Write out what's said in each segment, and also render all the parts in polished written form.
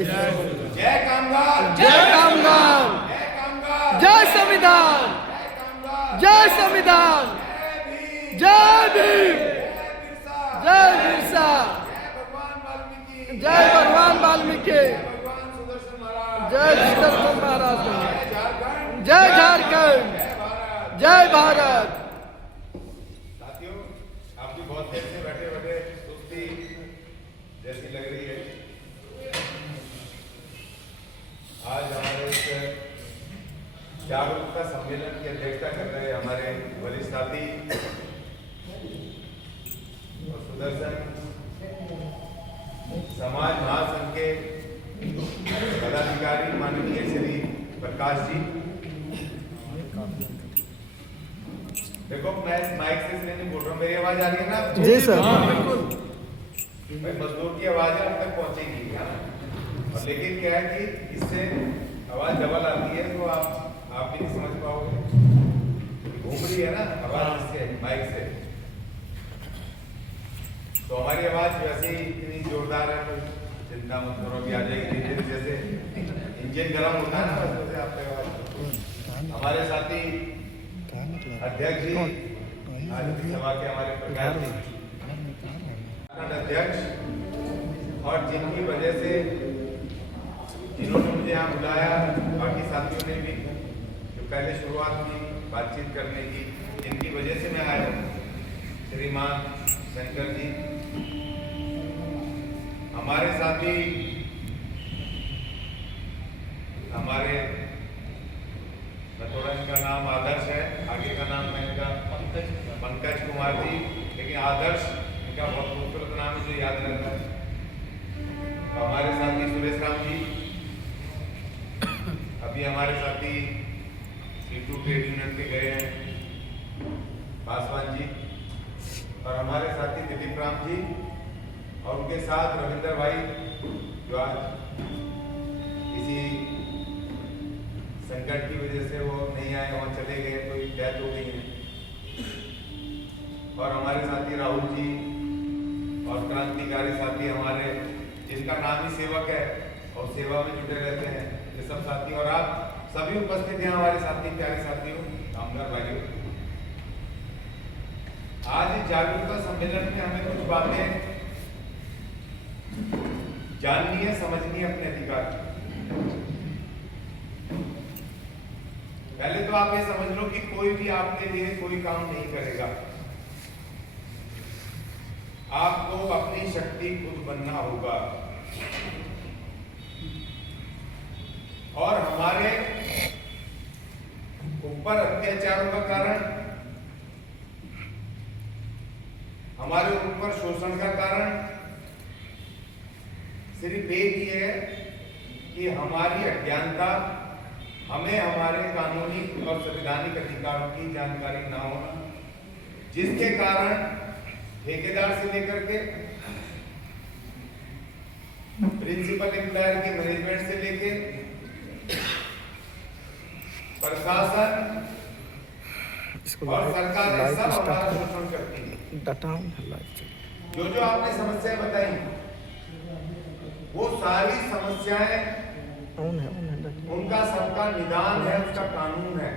जय जय कामगार, जय कामगार, जय कामगार, जय संविधान, जय कामगार, जय संविधान, जय भीम, जय बिरसा, जय भगवान वाल्मीकि, जय भगवान वाल्मीकि, भगवान सुदर्शन महाराज, जय सुदर्शन महाराज, जय झारखंड, जय झारखंड, जय भारत। जय भारत। साथियों, आप भी बहुत देर से बैठे बैठे सुस्ती जैसी लग रही है। आज हमारे इस जागरूकता सम्मेलन की अध्यक्षता कर रहे हमारे वरिष्ठ साथी और सुदर्शन समाज महासंघ के पदाधिकारी माननीय श्री प्रकाश जी। देखो, मैं माइक से इसलिए नहीं बोल रहा हूँ, मेरी आवाज आ रही है ना? जी सर, बिल्कुल। भाई मजदूर की आवाज अब तक पहुंचेगी, है ना? और लेकिन क्या है कि इससे आवाज डबल आती है, तो आप भी नहीं समझ पाओगे। घूम रही है ना आवाज इससे, माइक से। तो हमारी आवाज वैसे ही इतनी जोरदार है, तो चिंता मत करो, भी आ जाएगी धीरे धीरे। जैसे इंजन गर्म होता है ना, वैसे आपकी आवाज। हमारे साथी अध्यक्ष जी, आज की सभा के हमारे प्रकाश जी अध्यक्ष, और जिनकी वजह से जिन्होंने मुझे यहाँ बुलाया, बाकी साथियों ने भी जो पहले शुरुआत की बातचीत करने की, जिनकी वजह से मैं आया, श्रीमान शंकर जी, हमारे साथी, हमारे थोड़ा इनका नाम आदर्श है, आगे का नाम मैं इनका पंकज कुमार जी, लेकिन आदर्श इनका बहुत खूबसूरत नाम है जो याद रहता है। तो हमारे साथी सुरेश राम जी, अभी हमारे साथी C2 ट्रेड यूनियन के गए हैं पासवान जी, और हमारे साथी दिलीप राम जी, और उनके साथ रविंदर भाई जो आज किसी संकट की वजह से वो नहीं आए, वहाँ चले गए, तो डेथ हो गई है। और हमारे साथी राहुल जी और क्रांतिकारी साथी हमारे, जिनका नाम ही सेवक है और सेवा में जुटे रहते हैं, ये सब साथी, और आप सभी उपस्थित हैं हमारे साथी, प्यारे साथियों, कामगार भाइयों। आज इस जागरूकता सम्मेलन में हमें कुछ बातें जाननी है, समझनी है अपने अधिकार। पहले तो आप ये समझ लो कि कोई भी आपके लिए कोई काम नहीं करेगा। आपको अपनी शक्ति खुद बनना होगा। और हमारे ऊपर अत्याचारों का कारण, हमारे ऊपर शोषण का कारण सिर्फ एक ही है कि हमारी अज्ञानता, हमें हमारे कानूनी और संवैधानिक अधिकारों की जानकारी ना होना, जिसके कारण ठेकेदार से लेकर के प्रिंसिपल एम्प्लॉयर के मैनेजमेंट से लेके प्रशासन और सरकार सब हमारा शोषण करती है। जो जो आपने समस्याएं बताई, वो सारी समस्याएं, उनका सबका निदान है, उसका कानून है।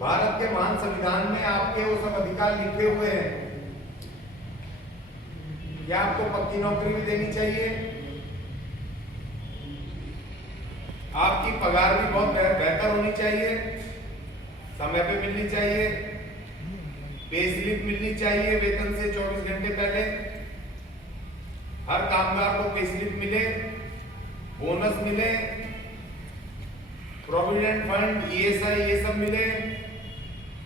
भारत के महान संविधान में आपके वो सब अधिकार लिखे हुए हैं कि आपको पक्की नौकरी भी देनी चाहिए, आपकी पगार भी बहुत बेहतर होनी चाहिए, समय पे मिलनी चाहिए, पे स्लिप मिलनी चाहिए वेतन से 24 घंटे पहले, हर कामगार को पे स्लिप मिले, बोनस मिले, प्रोविडेंट फंड, ESI ये सब मिले,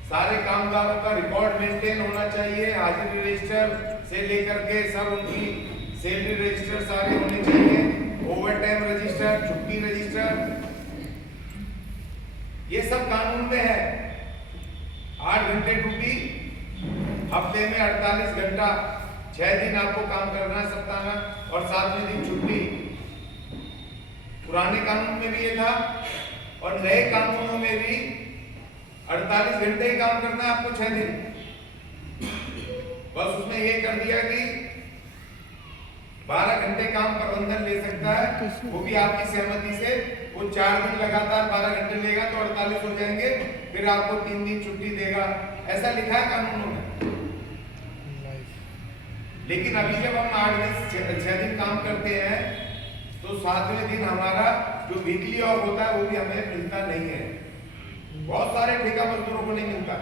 सारे कामगारों का रिकॉर्ड मेंटेन होना चाहिए, हाजिरी रजिस्टर से लेकर के सब उनकी सैलरी रजिस्टर सारे होने चाहिए, ओवर टाइम रजिस्टर, छुट्टी रजिस्टर, ये सब कानून में है। 8 घंटे ड्यूटी, हफ्ते में 48 घंटा, 6 दिन आपको काम करना है सप्ताह में, और 7वें दिन छुट्टी। पुराने कानून में भी ये था, और नए कानूनों में भी 48 घंटे ही काम करना है आपको, 6 दिन। बस उसमें ये कर दिया कि 12 घंटे काम प्रबंधन ले सकता है, वो भी आपकी सहमति से। वो 4 दिन लगातार 12 घंटे लेगा तो 48 हो जाएंगे, फिर आपको 3 दिन छुट्टी देगा, ऐसा लिखा है कानूनों में। लेकिन अभी जब हम 8 दिन 6 दिन काम करते हैं तो 7वें दिन हमारा जो वीकली ऑफ होता है वो भी हमें मिलता नहीं है। बहुत सारे ठेका मजदूरों को नहीं मिलता।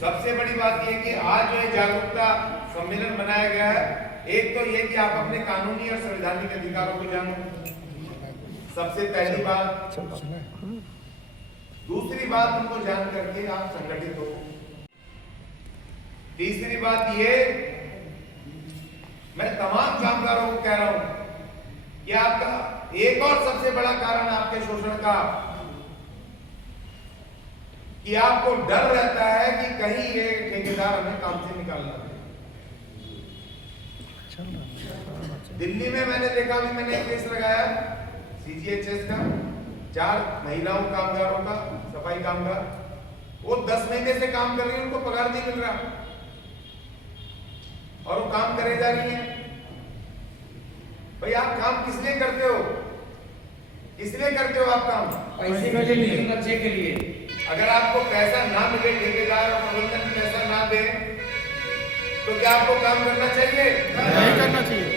सबसे बड़ी बात यह कि आज जो जागरूकता सम्मेलन बनाया गया है, एक तो ये कि आप अपने कानूनी और संवैधानिक अधिकारों को जानो, सबसे पहली बात। दूसरी बात, उनको जान करके आप संगठित हो। तीसरी बात ये, मैं तमाम कामगारों को कह रहा हूं कि आपका एक और सबसे बड़ा कारण आपके शोषण का, कि आपको डर रहता है कि कहीं ये ठेकेदार हमें काम से निकाल ना दे। दिल्ली में मैंने देखा, अभी मैंने एक केस लगाया CGHS का, 4 महिलाओं कामगारों का, सफाई कामगार, वो 10 महीने से काम कर रही है, उनको पगार नहीं मिल रहा और वो काम करे जा रही है। भाई आप काम किस लिए करते हो? इसलिए करते हो आप काम पैसे के लिए, बच्चे के लिए। अगर आपको पैसा ना मिले, ठेकेदार और प्रबंधन पैसा ना दे, तो क्या आपको काम करना चाहिए? नहीं करना चाहिए।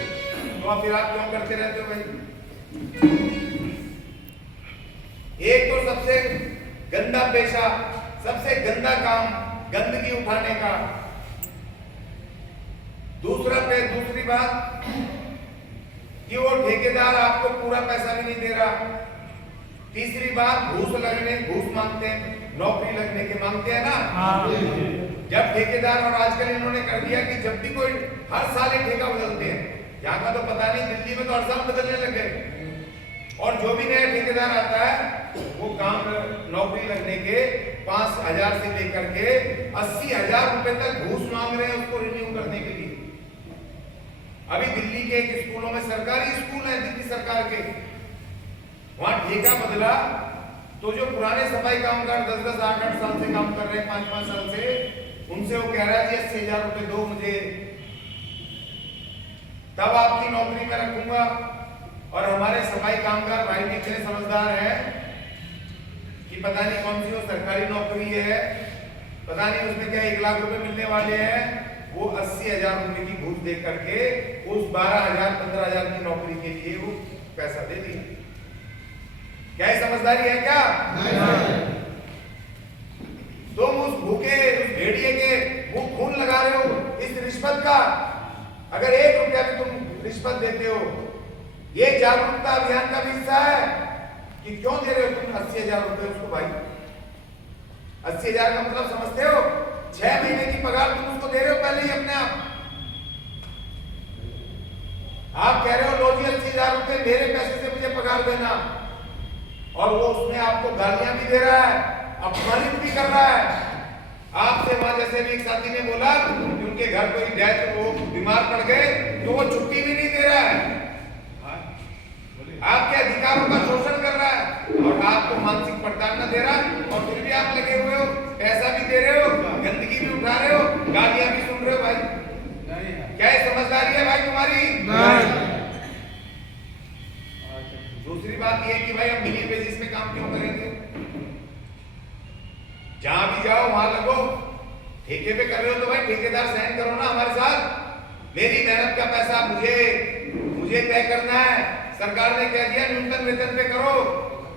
तो फिर आप क्यों करते रहते हो भाई? एक तो सबसे गंदा पेशा, सबसे गंदा काम गंदगी उठाने का। दूसरी बात कि वो ठेकेदार आपको पूरा पैसा भी नहीं दे रहा। तीसरी बात, घूस मांगते हैं, नौकरी लगने के मांगते हैं ना। जब ठेकेदार, और आजकल इन्होंने कर दिया कि जब भी कोई, हर साल एक ठेका बदलते हैं। यहाँ का तो पता नहीं, दिल्ली में तो हर साल बदलने लग गए। और जो भी नया ठेकेदार आता है वो काम, नौकरी लगने के 5,000 से लेकर के 80,000 रुपए तक घूस मांग रहे हैं उसको रिन्यू करने के लिए। अभी दिल्ली के एक स्कूलों में, सरकारी स्कूल है दिल्ली सरकार के, वहां ठेका बदला तो जो पुराने सफाई कामगार 10-10, 8-8 साल से काम कर रहे हैं, 5-5 साल से, उनसे वो कह रहा है कि 80,000 रुपए दो मुझे, तब आपकी नौकरी में रखूंगा। और हमारे सफाई कामगार भाई भी इतने समझदार हैं कि पता नहीं कौन सी वो सरकारी नौकरी है, पता नहीं उसमें क्या 1 लाख रुपए मिलने वाले हैं, वो 80,000 रुपए की घूस दे करके उस 12,000, 15,000 की नौकरी के लिए वो पैसा दे दिया। क्या ये समझदारी है क्या? तुम उस भूखे, उस भेड़िए के मुंह खून लगा रहे हो इस रिश्वत का। अगर 1 रुपया भी तुम रिश्वत देते हो, ये जागरूकता अभियान का भी हिस्सा है कि क्यों दे रहे हो तुम 80,000 रुपए उसको भाई। 80,000 का मतलब समझते हो? 6 महीने की पगार तुम उसको दे रहे हो पहले ही अपने आप कह रहे हो लो जी 80,000 रुपए मेरे पैसे से मुझे पगार देना, और वो उसमें आपको गालियां भी दे रहा है, अपमानित भी कर रहा है। आपसे वहां जैसे भी एक साथी ने बोला कि उनके घर कोई डेथ, वो बीमार पड़ गए तो वो छुट्टी भी नहीं दे रहा है, आपके अधिकारों का शोषण कर रहा है और आपको मानसिक प्रताड़ना दे रहा है, और फिर भी आप लगे हुए हो, पैसा भी दे रहे हो, गंदगी भी उठा रहे हो, गालियां भी सुन रहे हो भाई। क्या ये समझदारी है भाई तुम्हारी? दूसरी बात यह कि भाई हम मिनी बेसिस में काम क्यों करेंगे? जहां भी जाओ वहां लगो। ठेके पे कर रहे हो तो भाई ठेकेदार साइन करो ना हमारे साथ। मेरी मेहनत का पैसा मुझे तय करना है। सरकार ने कह दिया न्यूनतम वेतन पे करो,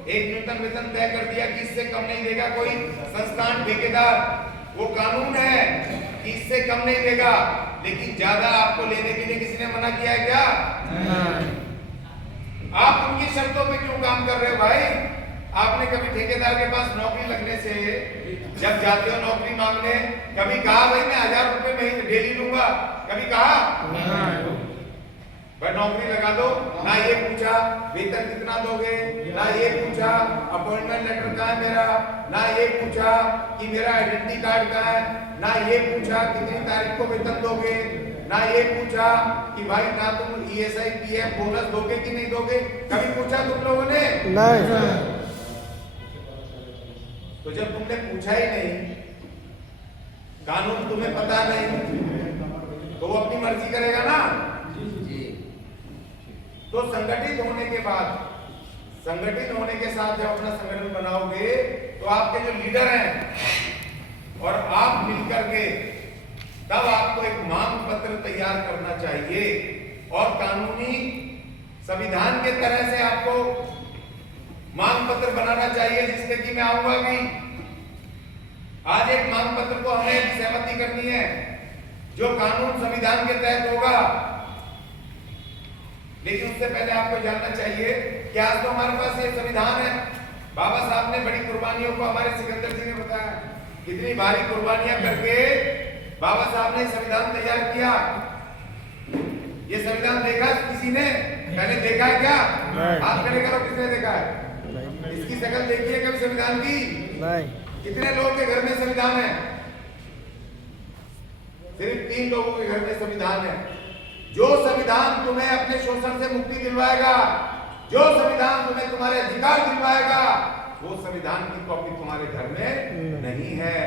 एक न्यूनतम वेतन तय कर दिया कि इससे कम नहीं देगा कोई संस्थान ठेकेदार, वो कानून है कि इससे कम नहीं देगा। लेकिन ज्यादा आपको लेने के लिए किसी ने मना किया है क्या? आप उनकी शर्तों पे क्यों काम कर रहे हो भाई? आपने कभी ठेकेदार के पास नौकरी लगने से जब जाते हो नौकरी मांगने, कभी कहा भाई मैं 1,000 रुपए महीने डेली लूंगा? कभी कहा? भाई नौकरी लगा दो ना, ये पूछा वेतन कितना दोगे, ना ये पूछा अपॉइंटमेंट लेटर कहाँ है मेरा, ना ये पूछा कि मेरा आइडेंटिटी कार्ड कहाँ है, ना ये पूछा कितनी तारीख को वेतन दोगे, ना ये पूछा कि भाई ना तुम ESI PF बोनस दोगे कि नहीं दोगे। कभी पूछा तुम लोगों ने? नहीं। तो जब तुमने पूछा ही नहीं, कानून तुम्हें पता नहीं, तो वो अपनी मर्जी करेगा ना। तो संगठित होने के बाद, संगठित होने के साथ जब अपना संगठन बनाओगे तो आपके जो लीडर हैं और आप मिलकर के तब आपको एक मांग पत्र तैयार करना चाहिए और कानूनी संविधान के तरह से आपको मांग पत्र बनाना चाहिए, जिससे कि मैं आऊंगा कि आज एक मांग पत्र को हमें सहमति करनी है जो कानून संविधान के तहत होगा। लेकिन उससे पहले आपको जानना चाहिए कि आज तो हमारे पास ये संविधान है। बाबा साहब ने बड़ी कुर्बानियों को, हमारे सिकंदर जी ने बताया कितनी भारी कुर्बानियां करके बाबा साहब ने संविधान तैयार किया। ये संविधान देखा किसी ने? पहले देखा है क्या? हाथ खड़े करो, किसने देखा है? इसकी शक्ल देखिए कभी संविधान की? नहीं। कितने लोगों के घर में संविधान है? सिर्फ 3 लोगों के घर में संविधान है। जो संविधान तुम्हें अपने शोषण से मुक्ति दिलवाएगा, जो संविधान तुम्हें तुम्हारे अधिकार दिलवाएगा, वो संविधान की कॉपी तुम्हारे घर में नहीं है।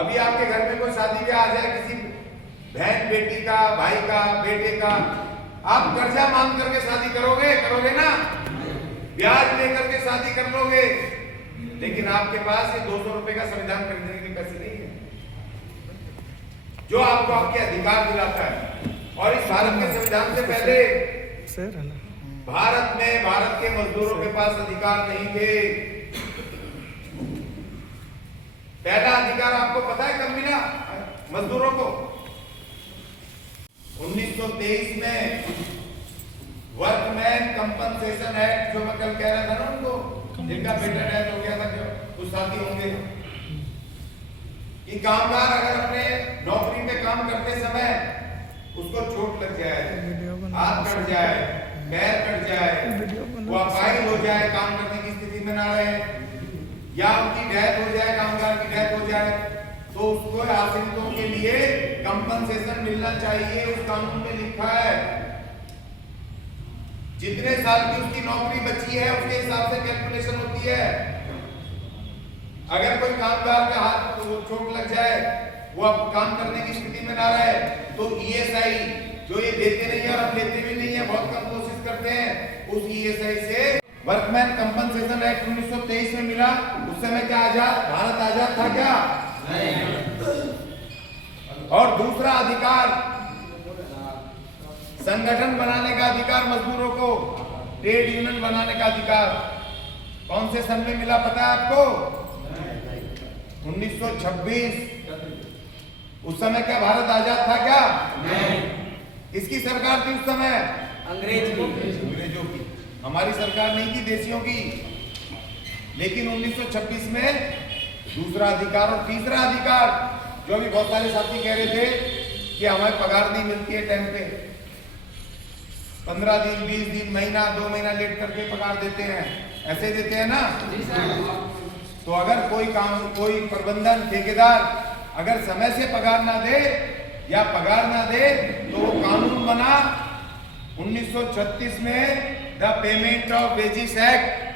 अभी आपके घर में कोई शादी ब्याह आ जाए, किसी बहन बेटी का, भाई का, बेटे का, आप कर्जा मांग करके शादी करोगे? करोगे ना? ब्याज लेकर के शादी कर लोगे। लेकिन आपके पास ये 200 रुपए का संविधान खरीदने के पैसे नहीं है जो आपको आपके अधिकार दिलाता है। और इस भारत के संविधान से पहले भारत में भारत के मजदूरों के पास अधिकार नहीं थे। पहला अधिकार आपको पता है कब मिला मजदूरों को? 1923 में वर्कमैन कंपनसेशन एक्ट, जो मैं कल कह रहा था ना उनको, जिनका बेटा डेथ हो गया था, जो कुछ साथी होंगे, कि कामगार अगर अपने नौकरी पे काम करते समय उसको चोट लग जाए, हाथ कट जाए, पैर कट जाए, वो अपाहिज हो जाए, काम करने की स्थिति में ना रहे, या उनकी डेथ हो जाए, कामगार की डेथ हो जाए, तो उसको आश्रितों के लिए कंपनसेशन मिलना चाहिए। उस कानून में लिखा है जितने साल की उसकी नौकरी बची है उसके हिसाब से कैलकुलेशन होती है। अगर कोई कामगार का हाथ चोट लग जाए, वो अब काम करने की स्थिति में ना रहे, तो ईएसआई जो ये देते नहीं है और अब लेते भी नहीं है, बहुत कम कोशिश करते हैं, उस ईएसआई से वर्कमैन कंपनसेशन एक्ट 1923 में मिला। उस समय क्या आजाद भारत आजाद था क्या? और दूसरा अधिकार, संगठन बनाने का अधिकार मजदूरों को, ट्रेड यूनियन बनाने का अधिकार, कौन से सन में मिला पता है आपको? 1926। उस समय क्या भारत आजाद था क्या? नहीं। किसकी सरकार थी उस समय? अंग्रेजों की। हमारी सरकार नहीं थी, देशियों की। लेकिन 1926 में दूसरा अधिकार और तीसरा अधिकार, जो अभी बहुत सारे साथी कह रहे थे कि हमें पगार नहीं मिलती है टाइम पे, 15 दिन, 20 दिन, महीना, 2 महीना लेट करके पगार देते हैं, ऐसे देते हैं ना? तो अगर कोई प्रबंधन ठेकेदार अगर समय से पगार ना दे या पगार ना दे, तो वो कानून बना 1936 में, the payment of wages act,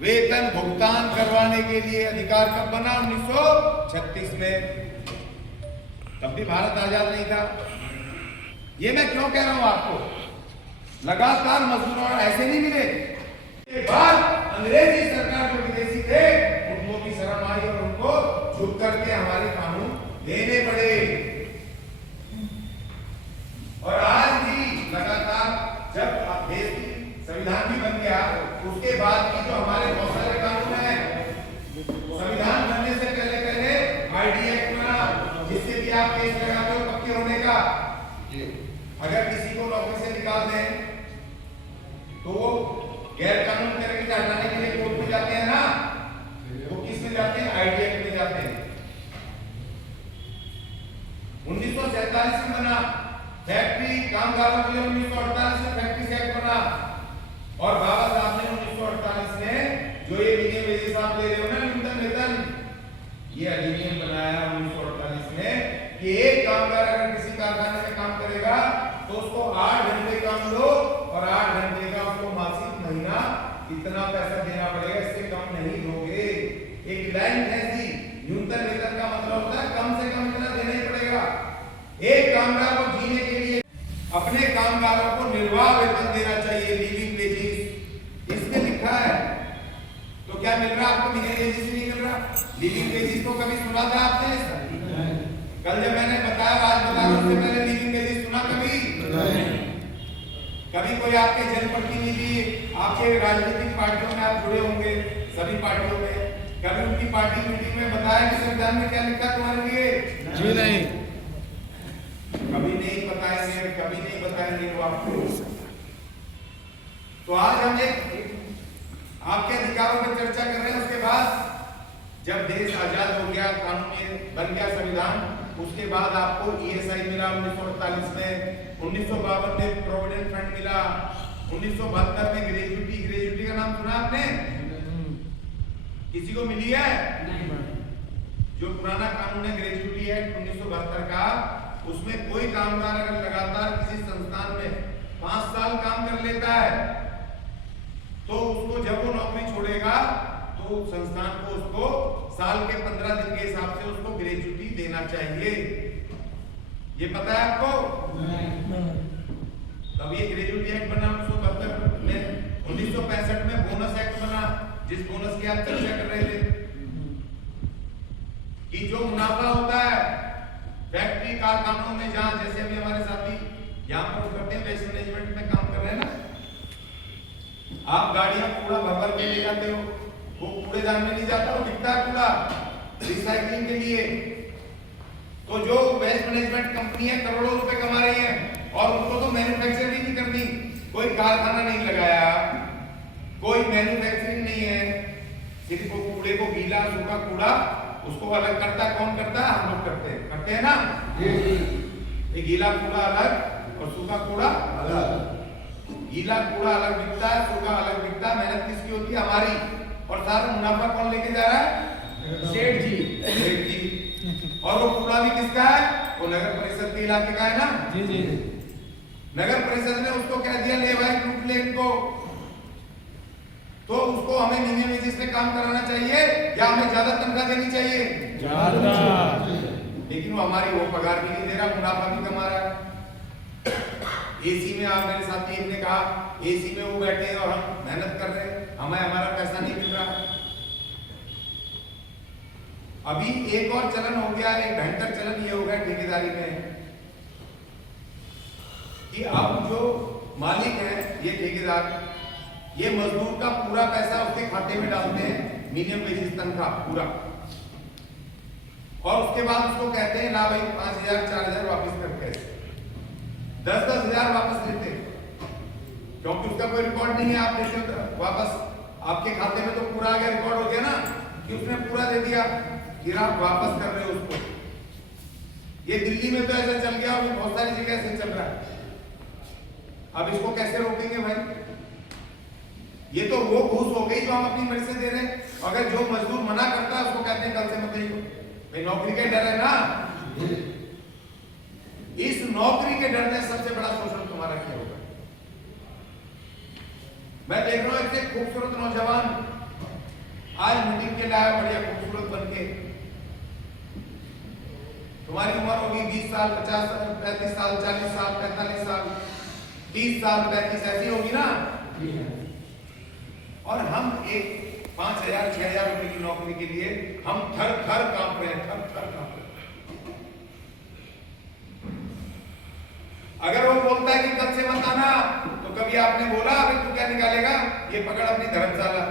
वेतन भुगतान करवाने के लिए अधिकार कब बना? 1936 में। तब भी भारत आजाद नहीं था। ये मैं क्यों कह रहा हूं आपको? लगातार मजदूरों ऐसे नहीं मिले। के बाद अंग्रेजी सरकार जो विदेशी थे उनको भी शर्म आई और उनको झुक करके हमारे कानून लेने पड़े। और आज भी लगातार जब देश की संविधान भी बन गया, उसके बाद भी जो हमारे बहुत सारे कानून हैं, संविधान बनने से पहले आईडी एक्ट बना, जिससे भी आप केस लगाते हो पक्के होने का। अगर किसी को नौकरी से निकाल दें तो वो गैर कानून तरीके से हटाने के लिए कोर्ट में जाते हैं ना, वो किस में जाते हैं? आईडी एक्ट में जाते हैं। 1947 में बना फैक्ट्री कामगारों के लिए, 1948 में फैक्ट्री एक्ट बना, और बाबा साहब ने 1948 में जो ये मिनिमम वेजेस आप ले रहे हो ना, न्यूनतम वेतन, ये अधिनियम बनाया 1948 में कि एक कामगार अगर किसी कारखाने में काम करेगा तो उसको 8 घंटे काम दो और 8 घंटे का उसको मासिक महीना इतना पैसा देना पड़ेगा, इससे कम नहीं दोगे। एक लाइन है जी, न्यूनतम वेतन का मतलब होता है कम से कम इतना देना ही पड़ेगा। एक कामगार को जीने के लिए अपने कामगारों को निर्वाह वेतन देना चाहिए, लिविंग वेजेस इसमें लिखा है। तो क्या मिल रहा आपको? लिविंग वेजेस नहीं मिल रहा। लिविंग वेजेस को कभी सुना था आपने? कल जब मैंने बताया, आज बता रहा हूं, उससे पहले लिविंग वेजेस सुना कभी? कभी कोई आपके जनप्रतिनिधि, आपके राजनीतिक पार्टियों में आप जुड़े होंगे, सभी पार्टियों में, कभी उनकी पार्टी मीटिंग में बताया कि संविधान में क्या लिखा तुम्हारे लिए? जी नहीं, कभी नहीं बताएंगे, कभी नहीं बताएंगे वो आपको। तो आज हम एक आपके अधिकारों पर चर्चा कर रहे हैं। उसके बाद जब देश आजाद हो गया, कानून बन गया संविधान, उसके बाद आपको ईएसआई मिला 1948 में, 1952 में प्रोविडेंट फंड मिला, 1972 में ग्रेजुटी। ग्रेजुटी का नाम सुना आपने? किसी को मिली है? जो पुराना कानून है ग्रेजुटी एक्ट 1972 का, उसमें कोई कामगार अगर लगातार किसी संस्थान में 5 साल काम कर लेता है तो उसको जब वो नौकरी छोड़ेगा तो संस्थान को उसको साल के 15 दिन के हिसाब से उसको ग्रेजुटी देना चाहिए। ये पता है आपको? तब ये ग्रेजुटी एक्ट बना 1972 में। 1965 में बोनस एक्ट बना, जिस बोनस की आप चर्चा कर रहे थे, कि जो मुनाफा होता है फैक्ट्री कारखानों में, जहां जैसे अभी हमारे साथी यहाँ पर करते हैं, वेस्ट मैनेजमेंट में काम कर रहे हैं ना, आप गाड़ियां कूड़ा भर भर के ले जाते हो, वो कूड़ेदान में नहीं जाता, वो बिकता है कूड़ा रिसाइकलिंग के लिए। तो जो वेस्ट मैनेजमेंट कंपनी है करोड़ों रुपए कमा रही है, और उनको तो मैन्युफैक्चरिंग नहीं करनी, कोई कारखाना नहीं लगाया, कोई मैन्युफैक्चरिंग नहीं है, सिर्फ वो कूड़े को गीला सूखा कूड़ा उसको अलग करता है। कौन करता है? हम लोग करते हैं ना। ये गीला कूड़ा अलग और सूखा कूड़ा अलग। गीला कूड़ा अलग बिकता है, सूखा अलग बिकता है। मेहनत किसकी होती है? हमारी। और सारा मुनाफा कौन लेके जा रहा है? सेठ जी। सेठ जी। और वो कूड़ा भी किसका है? वो नगर परिषद के इलाके का है ना। जी जी। नगर परिषद ने उसको कह दिया ले भाई लूट ले इनको, तो उसको हमें महीने में जिससे काम कराना चाहिए या हमें ज्यादा तनख्वाह देनी चाहिए? ज्यादा। लेकिन वो हमारी वो पगार भी नहीं दे रहा, मुनाफा भी कमा रहा है। एसी में, आप मेरे साथी एक ने कहा एसी में वो बैठे हैं और हम मेहनत कर रहे हैं, हमें हमारा पैसा नहीं मिल रहा। अभी एक और चलन हो गया, एक भयंकर चलन ये हो गया ठेकेदारी में, कि अब जो मालिक है ये ठेकेदार, ये मजदूर का पूरा पैसा उसके खाते में डालते हैं, मिनिमम वेजेस तनख्वाह पूरा, और उसके बाद उसको कहते हैं ला भाई 5,000 4,000 वापस करके 10-10 हजार वापस लेते हैं, क्योंकि उसका कोई रिकॉर्ड नहीं है। आप देते हो वापस आपके खाते में तो पूरा आ गया, रिकॉर्ड हो गया ना कि उसने पूरा दे दिया, फिर आप वापस कर रहे हो उसको। ये दिल्ली में तो ऐसा चल गया और बहुत सारी जगह ऐसे चल रहा है। अब इसको कैसे रोकेंगे भाई? ये तो वो घूस हो गई जो हम अपनी मर्जी से दे रहे हैं। अगर जो मजदूर मना करता है उसको कहते हैं कल से मत आइए भाई, नौकरी का डर है ना। इस नौकरी के डर में सबसे बड़ा शोषण तुम्हारा क्या होगा? मैं देख रहा हूं एक खूबसूरत नौजवान आज मीटिंग के लाया, बढ़िया खूबसूरत बनके, तुम्हारी उम्र होगी 20 साल 50 साल 35 साल 40 साल 45 साल 30 साल 35 ऐसी होगी ना। और हम एक 5,000 6,000 रुपए की नौकरी के लिए हम थर थर कांप रहे हैं, थर थर कांप रहे हैं। अगर वो बोलता है कि कल से मत आना, तो कभी आपने बोला अभी तू क्या निकालेगा, ये पकड़ अपनी धर्मशाला,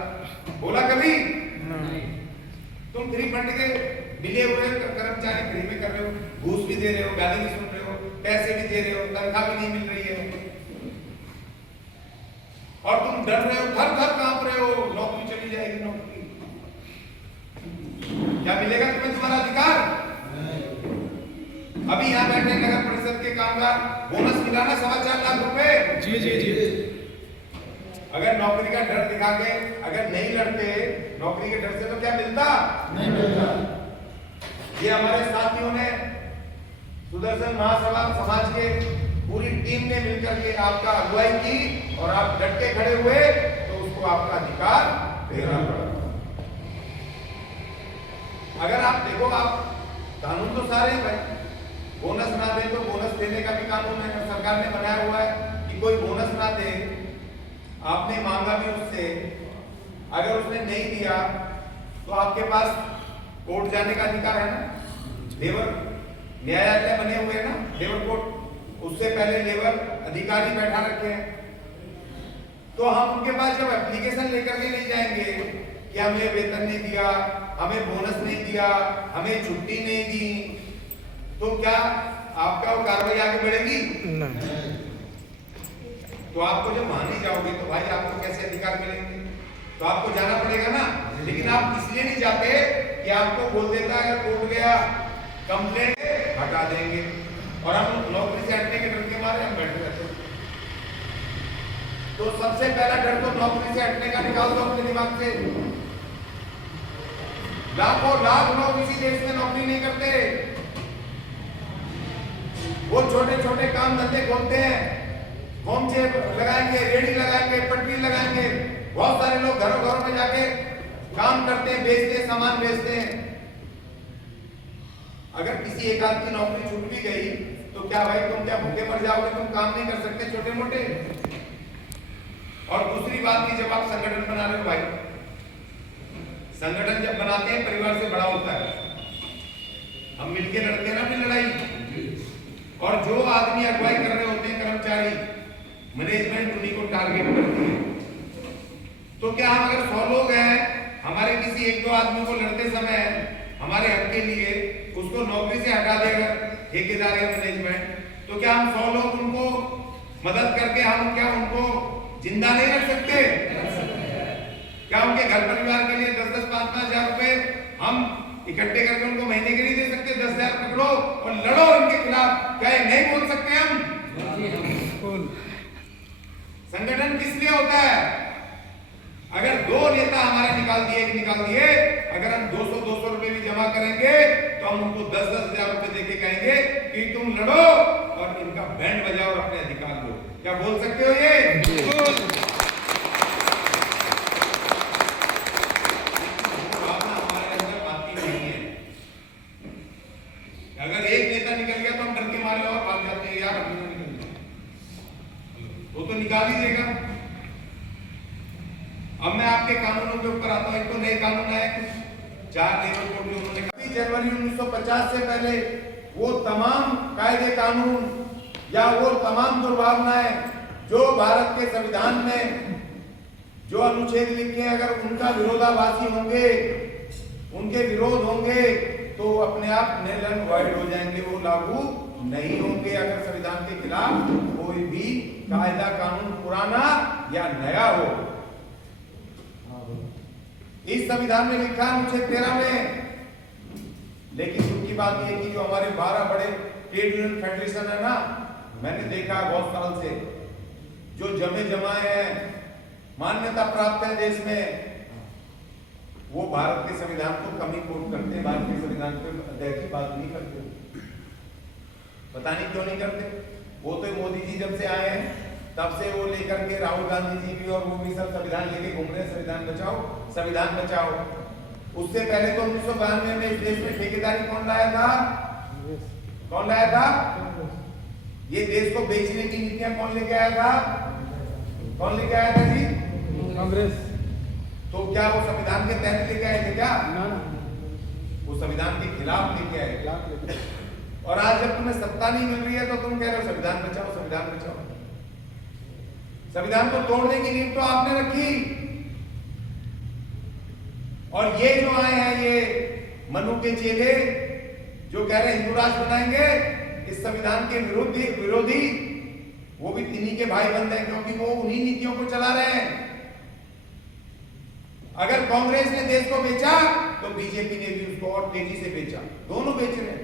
बोला कभी? तुम फ्री फंड के मिले हुए कर्मचारी फ्री में कर रहे हो, घूस भी दे रहे हो, गाली भी सुन रहे हो, पैसे भी दे रहे हो, तनख्वाह भी नहीं मिल रही है, और तुम डर रहे हो, थर थर कांप रहे हो, नौकरी चली जाएगी, नौकरी क्या मिलेगा तुम्हें? तुम्हारा अधिकार। अभी यहाँ बैठे नगर परिषद के कामगार, बोनस मिला ना 4.25 लाख रुपए। जी जी जी। अगर नौकरी का डर दिखा के अगर नहीं लड़ते नौकरी के डर से, तो क्या मिलता? नहीं मिलता। ये हमारे साथियों ने, सुदर्शन महासभा समाज के पूरी टीम ने मिलकर के आपका अगुवाई की और आप डट के खड़े हुए, तो उसको आपका अधिकार देना पड़ा। अगर आप देखो, आप कानून तो सारे ही भाई, बोनस ना दे तो बोनस देने का भी कानून है, सरकार ने बनाया हुआ है कि कोई बोनस ना दे, आपने मांगा भी उससे, अगर उसने नहीं दिया तो आपके पास कोर्ट जाने का अधिकार है ना। लेबर न्यायालय बने हुए हैं ना, लेबर कोर्ट, उससे पहले लेबर अधिकारी बैठा रखे हैं, तो हम उनके पास जब एप्लीकेशन लेकर के नहीं जाएंगे कि हमें वेतन नहीं दिया, हमें बोनस नहीं दिया, हमें छुट्टी नहीं दी, तो क्या आपका वो कार्रवाई आगे बढ़ेगी? नहीं। तो आपको जब माने जाओगे तो भाई आपको कैसे अधिकार मिलेंगे? तो आपको जाना पड़ेगा ना। लेकिन आप इसलिए नहीं जाते कि आपको बोल देता है अगर कोर्ट गया कंप्लेंट हटा देंगे, और हम नौकरी से हटने के डर के मारे हम बैठे रहते हैं। तो सबसे पहला डर तो नौकरी से हटने का निकाल दो अपने दिमाग से। लाखों लाख लोग इसी देश में नौकरी नहीं करते, वो छोटे छोटे काम धंधे खोलते हैं, होमचे लगाएंगे, रेडी लगाएंगे, पटरी लगाएंगे, बहुत सारे लोग घरों घरों में जाके काम करते हैं, बेचते हैं, सामान बेचते हैं। अगर किसी एक आदमी की नौकरी छूट भी गई तो क्या भाई तुम क्या भूखे मर जाओगे? तुम काम नहीं कर सकते छोटे मोटे? और दूसरी बात की जब आप संगठन बना रहे हो भाई, संगठन जब बनाते हैं परिवार से बड़ा होता है, हम मिलके लड़ते हैं ना अपनी लड़ाई, और जो आदमी अगुवाई कर रहे होते हैं कर्मचारी, मैनेजमेंट उन्हीं को टारगेट करती है। तो क्या हम अगर 100 लोग हैं, हमारे किसी एक दो आदमी को लड़ते समय हमारे हक के लिए उसको नौकरी से हटा देगा ठेकेदार या मैनेजमेंट, तो क्या हम 100 लोग उनको मदद करके हम क्या उनको जिंदा नहीं रख सकते? क्या उनके घर परिवार के लिए 10-10, 5-5 हजार रुपए हम इकट्ठे करके उनको महीने के लिए दे सकते? 10,000 पकड़ो और लड़ो इनके खिलाफ। क्या ये नहीं बोल सकते हम? संगठन किस लिए होता है? अगर 2 नेता हमारे निकाल दिए, अगर हम 200 रुपए भी जमा करेंगे तो हम उनको 10-10 हजार रुपए देके कहेंगे कि तुम लड़ो और इनका बैंड बजाओ और अपने अधिकार लो। क्या बोल सकते हो ये? अगर एक नेता निकल गया तो हम डर के मारे और भाग जाते हैं, यार अभी निकल गया, वो तो निकाल ही देगा। अब मैं आपके कानूनों के ऊपर आता हूं। एक तो नए कानून आए कुछ 4 लेबर कोड जो उन्होंने 20 जनवरी 1950 से पहले वो तमाम कायदे कानून या वो तमाम दुर्भावनाएं जो भारत के संविधान में जो अनुच्छेद लिखे हैं, अगर उनका विरोधाभासी होंगे, उनके विरोध होंगे तो अपने आप नल एंड वॉइड हो जाएंगे, वो लागू नहीं होंगे। अगर संविधान के खिलाफ कोई भी कायदा कानून पुराना या नया हो। इस संविधान में लिखा है अनुच्छेद 13 में, लेकिन उनकी बात ये कि जो हमारे 12 बड़े ट्रेड यूनियन फेडरेशन है ना, मैंने देखा बहुत साल से जो जमे जमाए हैं, मान्यता प्राप्त है देश में, वो भारत के संविधान को कमी कोट करते हैं, भारत के संविधान पे अध्ययन की बात नहीं करते। पता नहीं क्यों नहीं करते। वो तो मोदी जी जब से आए हैं तब से वो लेकर के राहुल गांधी जी भी और वो भी सब संविधान लेके घूम रहे हैं, संविधान बचाओ, संविधान बचाओ। उससे पहले तो 1992 में इस देश में ठेकेदारी कौन लाया था? कौन लाया था? ये देश को बेचने की नीतियां कौन लेके आया था? कौन लेके आया था जी? कांग्रेस। तो क्या वो संविधान के तहत लेके आए थे क्या? वो संविधान के खिलाफ लेके आए। और आज जब तुम्हें सत्ता नहीं मिल रही है तो तुम कह रहे हो संविधान बचाओ, संविधान बचाओ। संविधान को तोड़ने की नीति तो आपने रखी, और ये जो आए हैं ये मनु के चेले जो कह रहे हैं हिंदू राष्ट्र बनाएंगे, इस संविधान के विरोधी वो भी इन्हीं के भाई बंद हैं, क्योंकि वो उन्हीं नीतियों को चला रहे हैं। अगर कांग्रेस ने देश को बेचा तो बीजेपी ने भी उसको और तेजी से बेचा, दोनों बेच रहे हैं।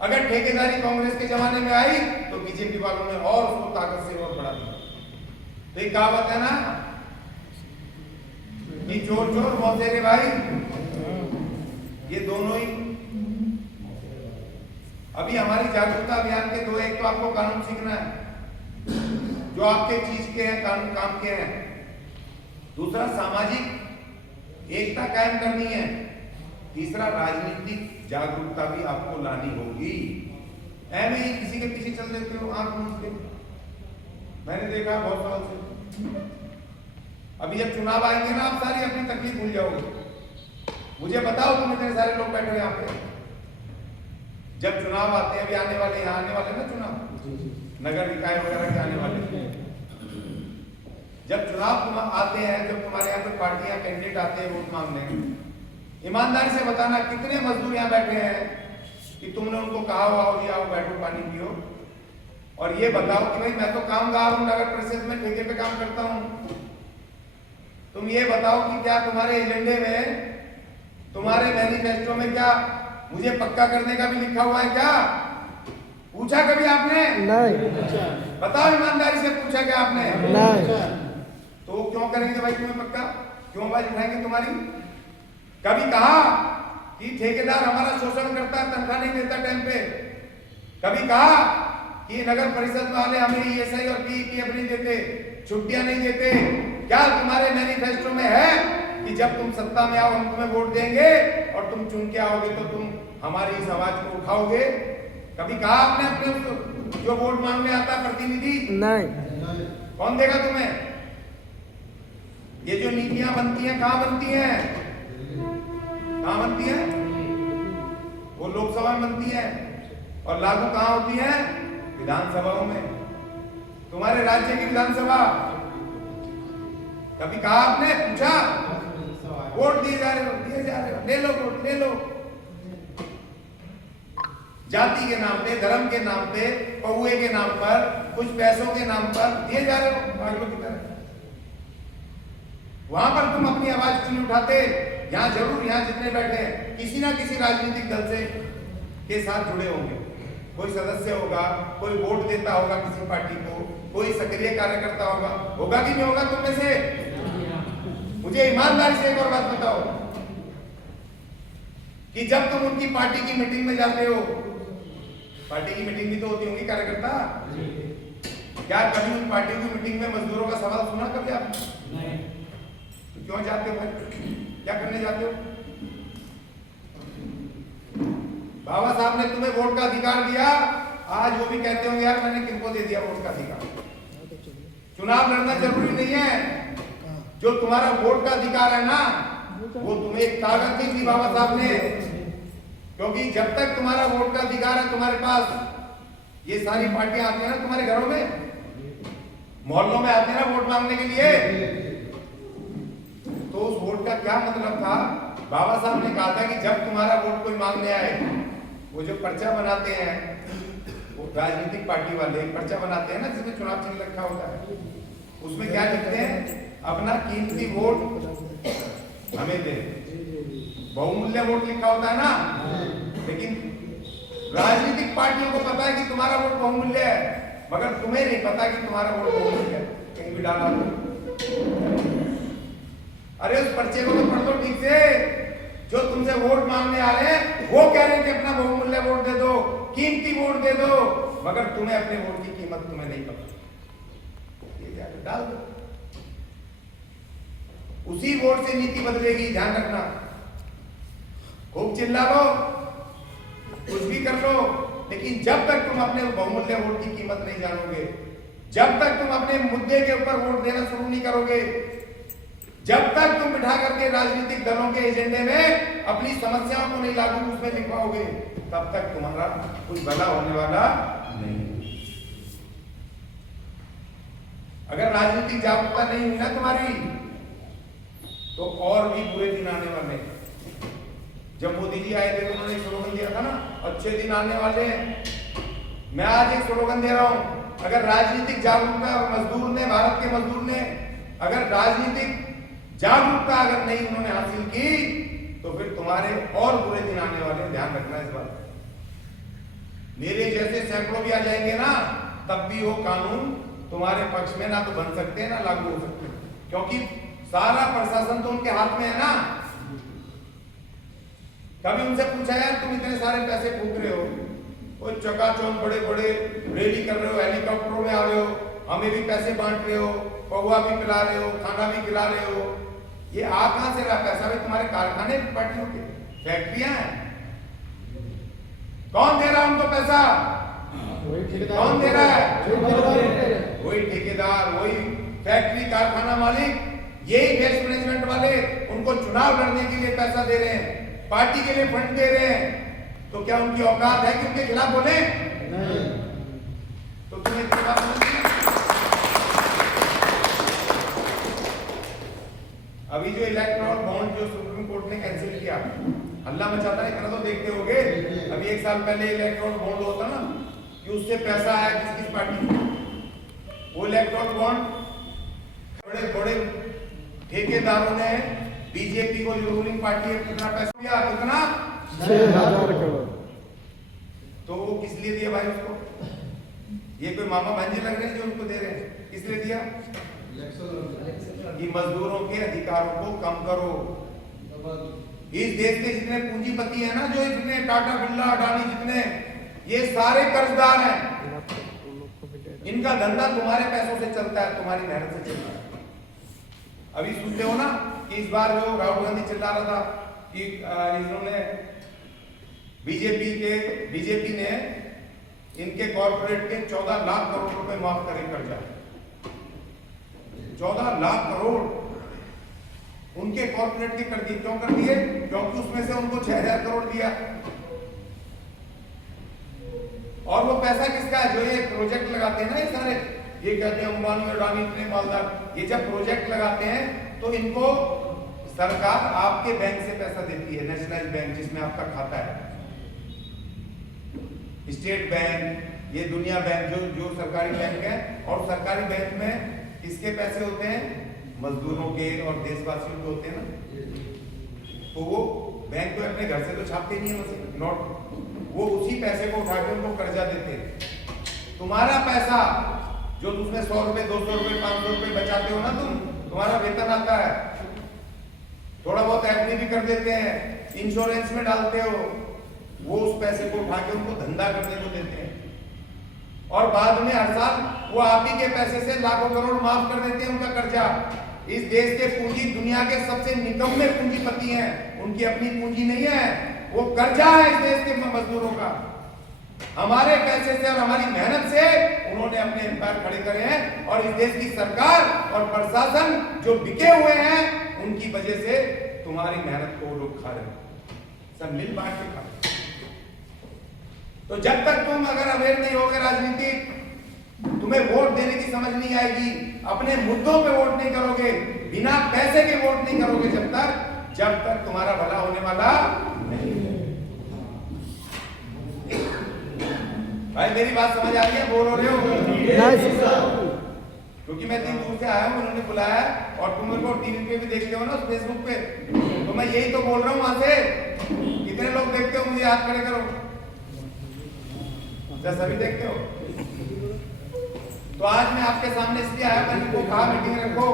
अगर ठेकेदारी कांग्रेस के जमाने में आई तो बीजेपी वालों ने और उसको ताकत से और बढ़ा दिया। तो एक कहावत है ना कि चोर चोर मौतेरे भाई, ये दोनों ही। अभी हमारी जागरूकता अभियान के दो, एक तो आपको कानून सीखना है जो आपके चीज के हैं, कानून काम के हैं। दूसरा सामाजिक एकता कायम करनी है। तीसरा राजनीतिक जागरूकता भी आपको लानी होगी। ऐसे ही किसी के पीछे चल देते हो आंख मूंद के, मैंने देखा बहुत साल से। अभी जब चुनाव आएंगे ना, आप सारी अपनी तकलीफ भूल जाओगे। मुझे बताओ, तुम इतने सारे लोग बैठे हो यहाँ पे, जब चुनाव आते हैं, अभी आने वाले, यहाँ आने वाले ना चुनाव, नगर निकाय वगैरह के आने वाले, जब चुनाव आते हैं, जब तुम्हारे यहाँ पे पार्टियां कैंडिडेट आते हैं वोट मांगने, ईमानदारी से बताना कितने मजदूर यहाँ बैठे हैं कि तुमने उनको कहा हो आओ जी आओ बैठो पानी पियो, और ये बताओ कि भाई मैं तो कामगार हूं, नगर परिषद में ठेके पे काम करता हूं। तुम ये बताओ कि क्या तुम्हारे एजेंडे में, तुम्हारे मैनिफेस्टो में क्या मुझे पक्का करने का भी लिखा हुआ है क्या? पूछा कभी आपने? नहीं। बताओ ईमानदारी से, पूछा क्या आपने? नहीं। तो क्यों करेंगे भाई तुम्हें पक्का? क्यों बात उठाएंगे तुम्हारी? कभी कहा कि ठेकेदार हमारा शोषण करता है, तनख्वाह नहीं देता टाइम पे? कभी कहा कि नगर परिषद वाले हमें ईएसआई और पीईपीएफ नहीं देते, छुट्टियां नहीं देते? क्या तुम्हारे मैनिफेस्टो में है कि जब तुम सत्ता में आओ हम तुम्हें वोट देंगे और तुम चुन के आओगे तो तुम हमारी इस आवाज को उठाओगे? कभी कहा आपने अपने जो वोट मांगने आता है प्रतिनिधि? नहीं। कौन देगा तुम्हें? ये जो नीतियां बनती हैं कहां बनती हैं? कहां बनती है? वो लोकसभा में बनती है, और लागू कहां होती है? विधानसभाओं में। तुम्हारे राज्य की विधानसभा, कभी कहा आपने? पूछा? वोट दिए जा रहे हो, दिए जा रहे हो, ले लो वोट, ले लो। जाति के नाम पे, धर्म के नाम पे, पहुए के नाम पर, कुछ पैसों के नाम पर दिए जा रहे हो भागवत की तरह। वहां पर तुम अपनी आवाज क्यों नहीं उठाते? यहाँ जरूर, यहाँ जितने बैठे हैं किसी ना किसी राजनीतिक दल से के साथ जुड़े होंगे, कोई सदस्य होगा, कोई वोट देता होगा किसी पार्टी को, कोई सक्रिय कार्यकर्ता होगा कि नहीं होगा तुम में से? मुझे ईमानदारी से एक और बात बताओ कि जब तुम उनकी पार्टी की मीटिंग में जाते हो, पार्टी की मीटिंग भी तो होती होगी कार्यकर्ता, क्या कभी उन पार्टियों की मीटिंग में मजदूरों का सवाल सुना कभी आपने? तो क्यों जाते हो भाई? क्या करने जाते हो? बाबा साहब ने तुम्हें वोट का अधिकार दिया, आज वो भी कहते होंगे यार मैंने किनको दे दिया वोट का अधिकार। चुनाव लड़ना जरूरी नहीं है, जो तुम्हारा वोट का अधिकार है ना, वो तुम्हें एक ताकत दी थी बाबा साहब ने, क्योंकि जब तक तुम्हारा वोट का अधिकार है तुम्हारे पास, ये सारी पार्टियां आती है ना तुम्हारे घरों में, मोहल्लों में आते हैं ना वोट मांगने के लिए, तो उस वोट का क्या मतलब था? बाबा साहब ने कहा था कि जब तुम्हारा वोट कोई मांगने आए, वो जो पर्चा बनाते हैं, वो राजनीतिक पार्टी वाले पर्चा बनाते हैं ना जिसमें चुनाव चिन्ह रखा होता है, उसमें क्या लिखते हैं? अपना कीमती वोट हमें दे। बहुमूल्य वोट लिखा होता है ना, लेकिन राजनीतिक पार्टियों को पता है कि तुम्हारा वोट बहुमूल्य है, मगर तुम्हें नहीं पता कि तुम्हारा वोट बहुमूल्य है, कहीं भी डाला हो। अरे उस पर्चे को तो पढ़ लो ठीक से, जो तुमसे वोट मांगने आ रहे हैं वो कह रहे हैं कि अपना बहुमूल्य वोट दे दो, कीमती वोट दे दो, मगर तुम्हें अपने वोट की कीमत तुम्हें नहीं पता, ये जाके डाल दो। उसी वोट से नीति बदलेगी, ध्यान रखना। खूब चिल्ला लो, कुछ भी कर लो, लेकिन जब तक तुम अपने बहुमूल्य वोट की कीमत नहीं जानोगे, जब तक तुम अपने मुद्दे के ऊपर वोट देना शुरू नहीं करोगे, जब तक तुम बिठा करके राजनीतिक दलों के एजेंडे में अपनी समस्याओं को नहीं लागू उसमें लिखवाओगे, तब तक तुम्हारा कुछ भला होने वाला नहीं। अगर राजनीतिक जागरूकता नहीं हुई ना तुम्हारी, तो और भी बुरे दिन आने वाले। जब मोदी जी आए थे तो उन्होंने स्लोगन दिया था ना, अच्छे दिन आने वाले हैं। मैं आज एक स्लोगन दे रहा हूं, अगर राजनीतिक जागरूकता मजदूर ने, भारत के मजदूर ने अगर राजनीतिक जागरूकता अगर नहीं उन्होंने हासिल की, तो फिर तुम्हारे और बुरे दिन आने वाले, ध्यान रखना इस बात। मेरे जैसे सैकड़ों भी आ जाएंगे ना, तब भी वो कानून तुम्हारे पक्ष में ना तो बन सकते हैं ना लागू हो सकते हैं, क्योंकि सारा प्रशासन तो उनके हाथ में है ना। कभी उनसे पूछा यार तुम इतने सारे पैसे फूक रहे हो, कोई चकाचौंध बड़े बड़े रैली कर रहे हो, हेलीकॉप्टरों में आ रहे हो, हमें भी पैसे बांट रहे हो, पौवा भी पिला रहे हो, खाना भी खिला रहे हो, ये आ कहां से रहा पैसा? भाई तुम्हारे कारखाने पार्टियों के, फैक्ट्रियां हैं, कौन दे रहा है उनको पैसा? कौन दे रहा है? वही ठेकेदार, वही फैक्ट्री कारखाना मालिक, यही वेस्ट मैनेजमेंट वाले उनको चुनाव लड़ने के लिए पैसा दे रहे हैं, पार्टी के लिए फंड दे रहे हैं। तो क्या उनकी औकात है कि उनके खिलाफ बोले? नहीं। तो तुम्हें खिलाफ बोलना? अभी जो इलेक्ट्रॉल बॉन्ड जो सुप्रीम कोर्ट ने कैंसिल किया, हल्ला मचाता है, तो देखते होगे। अभी 1 साल पहले इलेक्ट्रॉल बॉन्ड होता ना कि उससे पैसा आया किस किस पार्टी को, वो इलेक्ट्रॉल बॉन्ड बड़े बड़े ठेकेदारों ने बीजेपी को, जो रूलिंग पार्टी है, कितना पैसा दिया? कितना? 6,000 करोड़। तो वो किस लिए दिया भाई उसको? ये कोई मामा भांजे लग रहे हैं जो उनको दे रहे हैं? किस लिए दिया? कि मजदूरों के अधिकारों को कम करो। इस देश के जितने पूंजीपति हैं ना, जो इतने टाटा बिरला अडानी जितने, ये सारे कर्जदार हैं। इनका धंधा तुम्हारे पैसों से चलता है, तुम्हारी मेहनत से चलता है। अभी सुनते हो ना कि इस बार जो राहुल गांधी चिल्ला रहा था कि इन्होंने बीजेपी ने इनके कॉर्पोरेट के 14 लाख करोड़ रुपए माफ करे कर्जा। 14 लाख करोड़ उनके कॉर्पोरेट के कर दिए। क्यों कर दिए? क्योंकि उसमें से उनको 6,000 करोड़ दिया। और वो पैसा किसका है? जो ये प्रोजेक्ट लगाते हैं ना, ये सारे, ये कहते हैं अंबानी अडानी इतने मालदार, ये जब प्रोजेक्ट लगाते हैं तो इनको सरकार आपके बैंक से पैसा देती है, नेशनलाइज बैंक जिसमें आपका खाता है, स्टेट बैंक, ये दुनिया बैंक, जो सरकारी बैंक है। और सरकारी बैंक में किसके पैसे होते हैं? मजदूरों के और देशवासियों के होते हैं ना। तो वो बैंक तो अपने घर से तो छापते नहीं है नोट, वो उसी पैसे को उठा के उनको कर्जा देते हैं। तुम्हारा पैसा जो उसमें 100 रुपए, 200 रुपए, 500 रुपए बचाते हो ना, तुम्हारा वेतन आता है, थोड़ा बहुत एफडी भी कर देते हैं, इंश्योरेंस में डालते हो, वो उस पैसे को उठा के उनको धंधा करने को देते हैं। और बाद में हर साल वो आप ही के पैसे से लाखों करोड़ माफ कर देते हैं उनका कर्जा। इस देश के पूंजी, दुनिया के सबसे निकम्मे पूंजीपति हैं, उनकी अपनी पूंजी नहीं है, वो कर्जा है इस देश के मजदूरों का। हमारे पैसे से और हमारी मेहनत से उन्होंने अपने एम्पायर खड़े करे हैं। और इस देश की सरकार और प्रशासन जो बिके हुए हैं, उनकी वजह से तुम्हारी मेहनत को वो लोग खा रहे हैं, सब मिल बांट के खा रहे हैं। तो जब तक तुम अगर अवेयर नहीं होगे राजनीति, तुम्हें वोट देने की समझ नहीं आएगी, अपने मुद्दों पे वोट नहीं करोगे, बिना पैसे के वोट नहीं करोगे, जब तक तुम्हारा भला होने वाला नहीं है। भाई मेरी बात समझ आ रही है? बोल रहे हो? क्योंकि मैं दिन दूर से आया हूँ, उन्होंने बुलाया, और तुम मेरे को टीवी पे भी देखते हो ना, फेसबुक पे, तो मैं यही तो बोल रहा हूँ। वहां से कितने लोग देखते हो? मुझे हाथ खड़े करो। क्या सभी देखते हो? तो आज मैं आपके सामने इसलिए आया, मैंने इनको कहा मीटिंग रखो।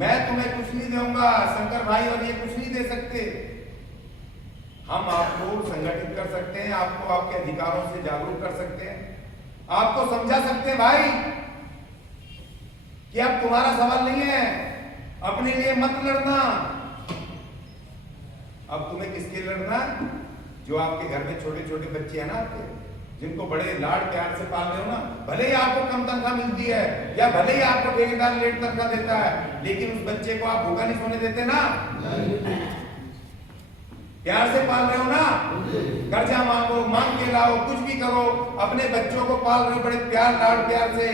मैं तुम्हें कुछ नहीं दूंगा शंकर भाई, और ये कुछ नहीं दे सकते। हम आपको संगठित कर सकते हैं, आपको आपके अधिकारों से जागरूक कर सकते हैं, आपको समझा सकते हैं भाई कि अब तुम्हारा सवाल नहीं है, अपने लिए मत लड़ना। अब तुम्हें किसके लड़ना? जो आपके घर में छोटे छोटे बच्चे हैं ना आपके, जिनको बड़े लाड प्यार से पाल रहे हो ना, भले ही आपको कम तनख्वाह मिलती है, या भले ही आपको ठेकेदार लेट तनख्वाह देता है, लेकिन उस बच्चे को आप भूखा नहीं सोने देते ना, प्यार से पाल रहे हो ना। कर्जा मांगो, मांग के लाओ, कुछ भी करो, अपने बच्चों को पाल रहे हो बड़े प्यार, लाड प्यार से।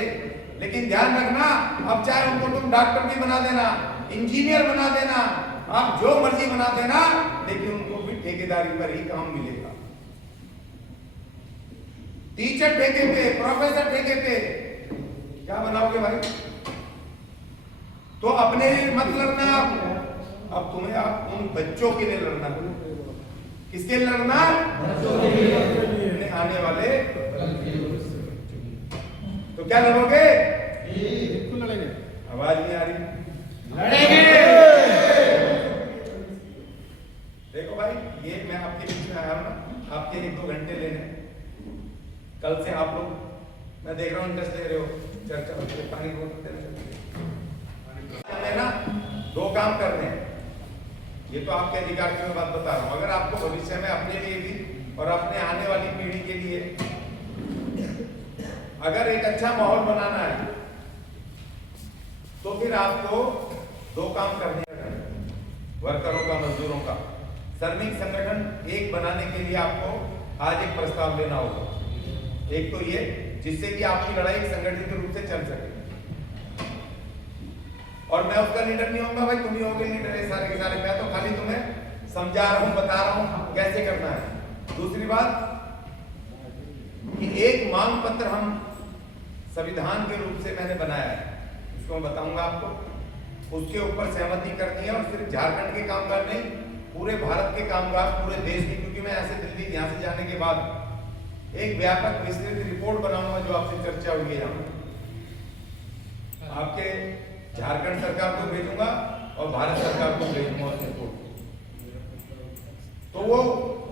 लेकिन ध्यान रखना, अब चाहे उनको तुम डॉक्टर भी बना देना, इंजीनियर बना देना, आप जो मर्जी बना देना, लेकिन उनको भी ठेकेदारी पर ही काम मिलेगा। टीचर ठेके पे, प्रोफेसर ठेके पे, क्या बनाओगे भाई? तो अपने लिए मत लड़ना आप, अब तुम्हें आप उन बच्चों के लिए लड़ना। किसके लिए लड़ना? अपने आने वाले। तो क्या लड़ोगे? बिल्कुल लड़ेंगे। आवाज नहीं आ रही? लड़ेंगे। देखो भाई, ये मैं आपके बीच में आया हूं ना, आपके 1-2 घंटे लेने। कल से आप लोग, मैं देख रहा हूँ इंटरेस्ट ले रहे हो, चर्चा होती है, पानी बोलते हैं ना, 2 काम करने हैं। ये तो आपके अधिकार की मैं बात बता रहा हूँ। अगर आपको भविष्य में अपने लिए भी और अपने आने वाली पीढ़ी के लिए अगर एक अच्छा माहौल बनाना है तो फिर आपको दो काम करने हैं, वर्करों का, मजदूरों का। श्रमिक संगठन एक बनाने के लिए आपको आज एक प्रस्ताव लेना होगा। एक तो ये जिससे कि आपकी लड़ाई संगठित रूप से चल सके, और मैं उसका लीडर नहीं होऊंगा भाई, तुम ही होगे लीडर है सारे के सारे। मैं तो खाली तुम्हें समझा रहा हूं, बता रहा हूं कैसे करना है। दूसरी बात कि एक मांग पत्र हम संविधान के रूप से मैंने बनाया है, उसको मैं बताऊंगा आपको। उसके ऊपर सहमति करनी है और सिर्फ झारखंड के कामगार नहीं, पूरे भारत के कामगार, पूरे देश के, क्योंकि मैं ऐसे दिल्ली यहाँ से जाने के बाद एक व्यापक विस्तृत रिपोर्ट बनाऊंगा जो आपसे चर्चा हुई है यहाँ, आपके झारखंड सरकार को भेजूंगा और भारत सरकार को भेजूंगा उस रिपोर्ट। तो वो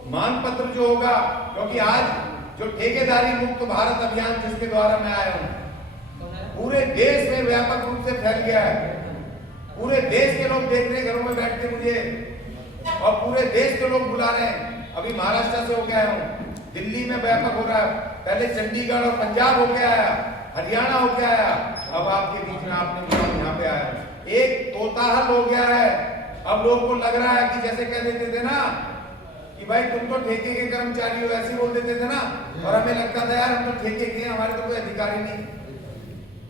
मांग पत्र जो होगा, क्योंकि आज जो ठेकेदारी मुक्त भारत अभियान जिसके द्वारा मैं आया हूं, पूरे देश में व्यापक रूप से फैल गया है। पूरे देश के लोग देख रहे घरों में बैठ के मुझे, और पूरे देश के लोग बुला रहे हैं। अभी महाराष्ट्र से होके आया हूँ, दिल्ली में व्यापक हो रहा है, पहले चंडीगढ़ और पंजाब होके आया, हरियाणा होके आया, अब आपके बीच में आपने यहाँ पे आया। एक कोताहल हो गया है। अब लोग को लग रहा है कि जैसे कह देते थे ना कि भाई तुम तो ठेके के कर्मचारी हो, ऐसे बोल देते थे ना, और हमें लगता था यार हम तो ठेके के, हमारे तो कोई अधिकार ही नहीं,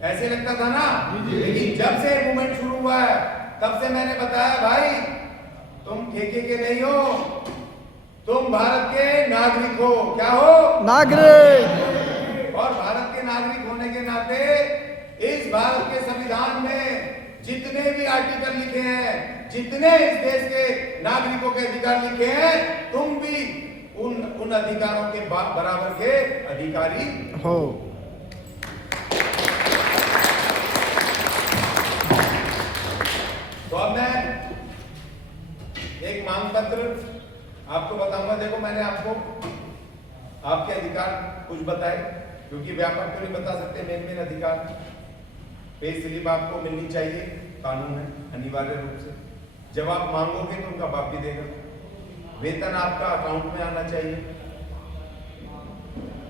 ऐसे लगता था ना। लेकिन जब से मूवमेंट शुरू हुआ है तब से मैंने बताया भाई तुम ठेके के नहीं हो, तुम भारत के नागरिक हो। क्या हो? नागरिक। और भारत के नागरिक होने के नाते इस भारत के संविधान में जितने भी आर्टिकल लिखे हैं, जितने इस देश के नागरिकों के अधिकार लिखे हैं, तुम भी उन अधिकारों के बराबर के अधिकारी हो। तो अब मैं एक मांग पत्र आपको बताऊंगा। देखो मैंने आपको आपके अधिकार कुछ बताए, क्योंकि व्यापक तो नहीं बता सकते। मेन अधिकार, पे स्लिप आपको मिलनी चाहिए, कानून है अनिवार्य रूप से। जब आप मांगोगे तो उनका बाप भी देगा। वेतन आपका अकाउंट में आना चाहिए,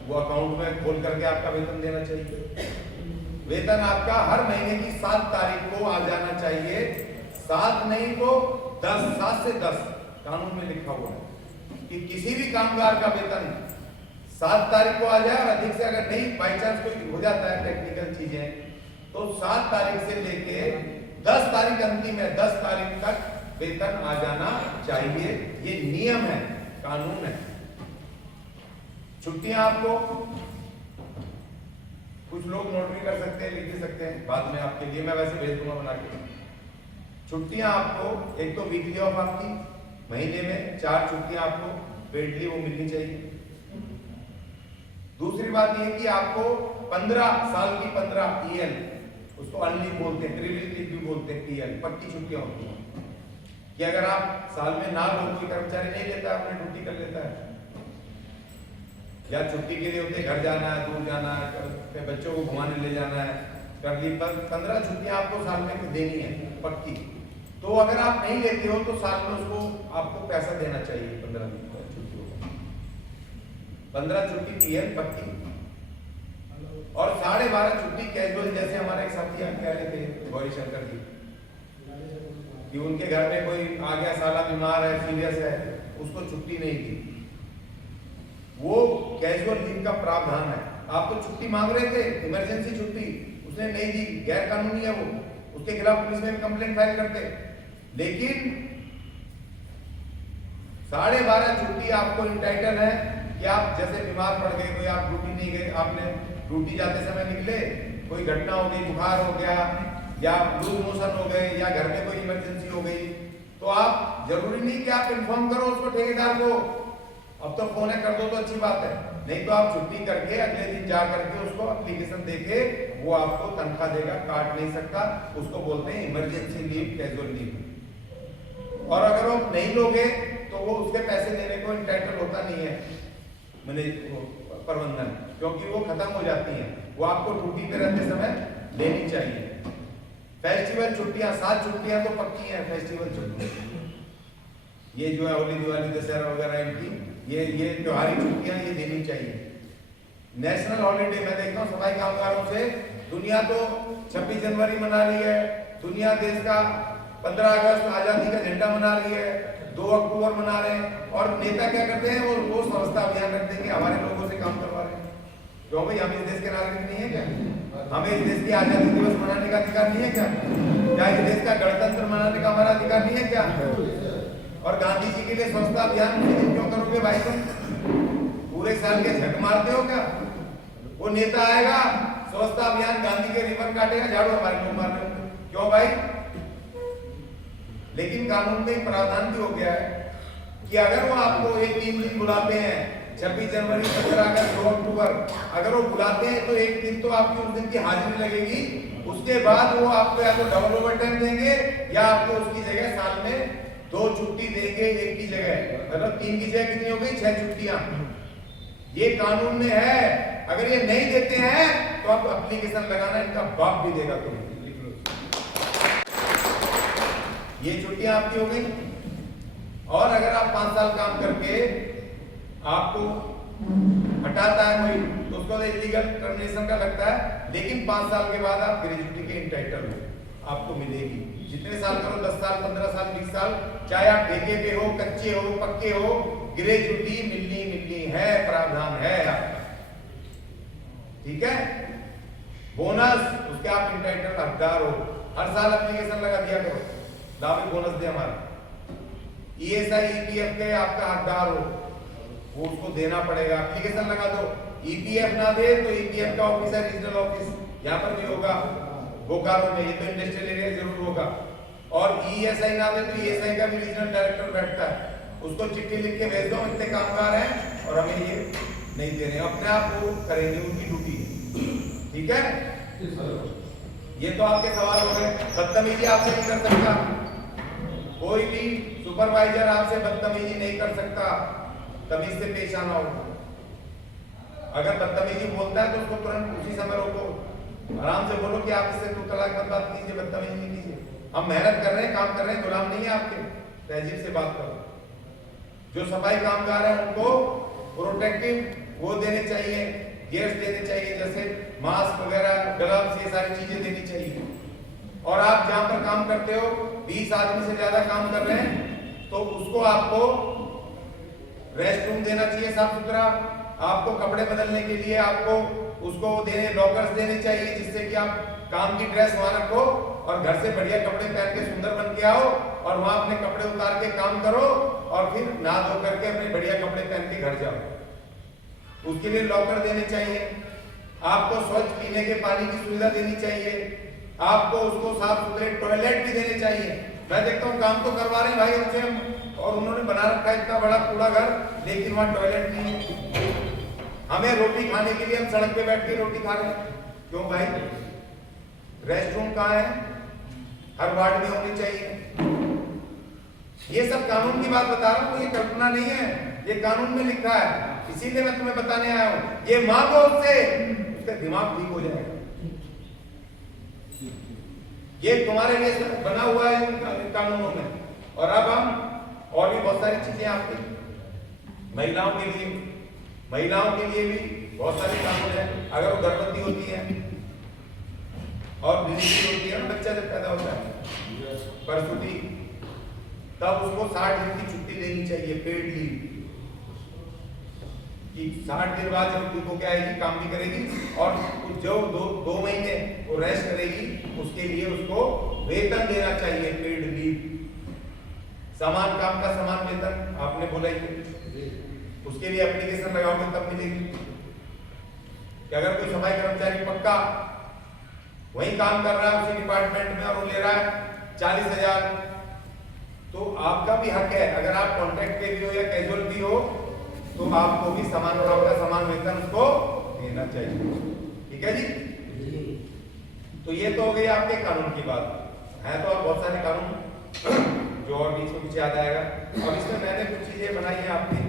वो अकाउंट में खोल करके आपका वेतन देना चाहिए। वेतन आपका हर महीने की 7 तारीख को आ जाना चाहिए। 7 नहीं तो 10, 7 से 10 कानून में लिखा हुआ है कि किसी भी कामगार का वेतन 7 तारीख को आ जाए, और अधिक से अगर नहीं बाई चांस कोई हो जाता है टेक्निकल चीजें, तो 7 तारीख से लेके 10 तारीख अंतिम है, 10 तारीख तक वेतन आ जाना चाहिए। ये नियम है, कानून है। छुट्टियां आपको कुछ लोग नोटरी कर सकते हैं, लिख सकते हैं बाद में आपके लिए, मैं वैसे भेज दूंगा बना के। छुट्टियां आपको एक तो वीकली ऑफ आपकी महीने में 4 छुट्टियां आपको पेडली वो मिलनी चाहिए। दूसरी बात ये कि आपको 15 साल की 15 ईएल, उसको अनलीव बोलते हैं, प्रिविलेज लीव भी बोलते हैं, ईएल पक्की छुट्टियां होती हैं कि अगर आप साल में ना लो, कोई कर्मचारी नहीं लेता, अपने ड्यूटी कर लेता है, या छुट्टी के लिए होते घर जाना है, दूर जाना है, बच्चों को घुमाने ले जाना है, कर ली। 15 छुट्टियां आपको साल में देनी है पक्की। तो अगर आप नहीं लेते हो तो साल में उसको आपको पैसा देना चाहिए 15 दिन का छुट्टियों का। 15 छुट्टी पीएम पक्की, और 12.5 छुट्टी कैजुअल। जैसे हमारे एक साथी यहाँ कह रहे थे गौरी शंकर जी कि उनके घर में कोई आ गया, साला बीमार है, सीरियस है, उसको छुट्टी नहीं दी, वो कैजुअल लीव का प्रावधान है। आप तो छुट्टी मांग रहे थे, इमरजेंसी छुट्टी, उसने नहीं दी, गैर कानूनी है वो, उसके खिलाफ पुलिस में भी कंप्लेंट फाइल करते। लेकिन 12.5 छुट्टी आपको इंटाइटल है कि आप जैसे बीमार पड़ गए, कोई आप ड्यूटी नहीं गए, आपने ड्यूटी जाते समय निकले, कोई घटना हो गई, बुखार हो गया, या लूज मोशन हो गए, या घर में कोई इमरजेंसी हो गई, तो आप जरूरी नहीं कि आप इन्फॉर्म करो उसको, ठेकेदार को। अब तो फोन कर दो तो अच्छी बात है, नहीं तो आप छुट्टी करके अगले दिन जा करके उसको एप्लीकेशन देके वो आपको तनख्वाह देगा, काट नहीं सकता। उसको बोलते हैं इमरजेंसी लीव, कैजुअल लीव। और अगर आप नहीं लोगे तो वो उसके पैसे देने को इंटाइटल होता नहीं है मैंने प्रबंधन, क्योंकि वो खत्म हो जाती है, वो आपको ड्यूटी पे रहते समय लेनी चाहिए। फेस्टिवल छुट्टियां 7 छुट्टियां तो पक्की हैं। फेस्टिवल छुट्टियां ये जो है होली, दिवाली, दशहरा वगैरह, इनकी ये त्योहारी छुट्टियां ये देनी चाहिए। नेशनल हॉलीडे मैं देखता हूँ सफाई कामगारों से, दुनिया तो 26 जनवरी मना रही है, दुनिया देश का 15 अगस्त आजादी का झंडा मना रही है, 2 अक्टूबर मना रहे हैं, और नेता क्या करते हैं, वो स्वच्छता अभियान रख देंगे, हमारे लोगों से काम करवा रहे हैं। क्यों भाई, हम इस देश के नागरिक नहीं है क्या? हमें इस देश की आजादी दिवस मनाने का अधिकार नहीं है क्या? क्या इस देश का गणतंत्र मनाने का हमारा अधिकार नहीं है क्या? और गांधी जी के लिए स्वच्छता अभियान क्यों करोगे भाई? तुम पूरे साल के झक मारते हो क्या? वो नेता आएगा, स्वच्छता अभियान, गांधी के रिबन काटेगा, झाड़ू हमारे लोग मार रहे होंगे। क्यों भाई? लेकिन कानून में एक प्रावधान भी हो गया है कि अगर वो आपको एक 3 दिन बुलाते हैं, 26 जनवरी, 15 अगस्त, 2 अक्टूबर, अगर वो बुलाते हैं तो एक दिन तो आपकी उस दिन की हाजिरी लगेगी, उसके बाद वो आपको या तो डबल ओवर टाइम देंगे या आपको उसकी जगह साल में 2 छुट्टी देंगे, एक की जगह, मतलब 3 की जगह कितनी हो गई, 6 छुट्टियां। ये कानून में है। अगर ये नहीं देते हैं तो आप एप्लीकेशन लगाना, इनका बाप भी देगा तुम्हें। ये छुट्टियां आपकी हो गई। और अगर आप 5 साल काम करके आपको हटाता है कोई, तो उसको इलीगल टर्मिनेशन का लगता है, लेकिन 5 साल के बाद आप ग्रेजुटी के इंटाइटल हो, आपको मिलेगी। जितने साल करो, 10 साल, 15 साल, 20 साल, चाहे आप ठेके पे हो, कच्चे हो, पक्के हो, ग्रेजुटी मिलनी है, प्रावधान है आपका। ठीक है? बोनस, उसके आप इंटाइटल हकदार हो। हर साल एप्लीकेशन लगा दिया करो, दावे बोनस दे हमारा। ESI EPF के आपका हकदार हो, वो उसको देना पड़ेगा, एप्लीकेशन लगा दो। EPF ना दे तो EPF का ऑफिसर, रीजनल ऑफिस यहाँ पर भी होगा, बोकारो में, ये तो इंडस्ट्रियल एरिया जरूर होगा। और ESI ना दे तो ESI का भी रीजनल डायरेक्टर बैठता है, उसको चिट्ठी लिख के भेज दो, इतने कामगार हैं और हमें ये नहीं दे रहे, अपने आप वो करेंगे, उनकी ड्यूटी। ठीक है? ये तो आपके सवाल हो गए। बदतमीजी आपसे नहीं कर सकता कोई भी सुपरवाइजर, आपसे बदतमीजी नहीं कर सकता, तमीज से पेश आना होगा। अगर बदतमीजी बोलता है तो उसको तुरंत उसी समय रोको, आराम से बोलो कि आप इससे 2 तलाक मत बात कीजिए, बदतमीजी नहीं कीजिए, हम मेहनत कर रहे हैं, काम कर रहे हैं, गुलाम नहीं है आपके, तहजीब से बात करो। जो सफाई कामगार हैं उनको प्रोटेक्टिव वो देने चाहिए, गियर्स देने चाहिए, जैसे मास्क वगैरह, ग्लव्स, ये सारी चीजें देनी चाहिए। और आप जहां पर काम करते हो, 20 आदमी से ज्यादा काम कर रहे हैं, तो उसको आपको रेस्ट रूम देना चाहिए साफ सुथरा, आपको कपड़े बदलने के लिए आपको उसको देने, लॉकर्स देने चाहिए, जिससे कि आप काम की ड्रेस वहां रखो और घर से बढ़िया कपड़े पहन के सुंदर बन के आओ, और वहां अपने कपड़े उतार के काम करो, और फिर नहा धो करके अपने बढ़िया कपड़े पहन के घर जाओ। उसके लिए लॉकर देने चाहिए, आपको स्वच्छ पीने के पानी की सुविधा देनी चाहिए, आपको उसको साफ सुथरे टॉयलेट भी देने चाहिए। मैं देखता हूँ काम तो करवा रहे हैं भाई हमसे, और उन्होंने बना रखा है इतना बड़ा कूड़ा घर, लेकिन वहां टॉयलेट नहीं है। हमें रोटी खाने के लिए हम सड़क पे बैठ के रोटी खा रहे हैं, क्यों भाई? रेस्ट रूम कहाँ है? हर वार्ड में होनी चाहिए। ये सब कानून की बात बता रहा हूँ, ये कल्पना नहीं है, ये कानून में लिखा है, इसीलिए मैं तुम्हें बताने आया हूँ। ये मांगो उससे, उसका दिमाग ठीक हो जाएगा। ये तुम्हारे लिए बना हुआ है इन कानूनों में। और अब हम और भी बहुत सारी चीजें आपकी महिलाओं के लिए भी बहुत सारे कानून है। अगर वो गर्भवती होती है और डिलीवरी होती है ना, बच्चा जब पैदा होता है, प्रसूति, तब उसको 60 दिन की छुट्टी लेनी चाहिए, पेड लीव, कि 60 दिन बाद जब ठीक होके आएगी, काम भी करेगी, और जो 2 महीने वो रेस्ट करेगी, उसके लिए उसको वेतन देना चाहिए, पेड लीव। समान काम का समान वेतन, आपने बोला ही, उसके लिए एप्लीकेशन लगाओगे तब मिलेगी। कि अगर कोई सफाई कर्मचारी पक्का वही काम कर रहा है उसी डिपार्टमेंट में और वो ले रहा है 40,000, तो आपका भी हक है, अगर आप कॉन्ट्रैक्ट पे भी हो या कैजुअल भी हो, तो आपको भी समान काम का समान वेतन उसको देना चाहिए। ठीक है जी? तो ये तो हो गई आपके कानून की बात है। तो और बहुत सारे कानून जो और बीच में कुछ याद आएगा। अब इसमें मैंने कुछ चीजें बनाई है आपकी,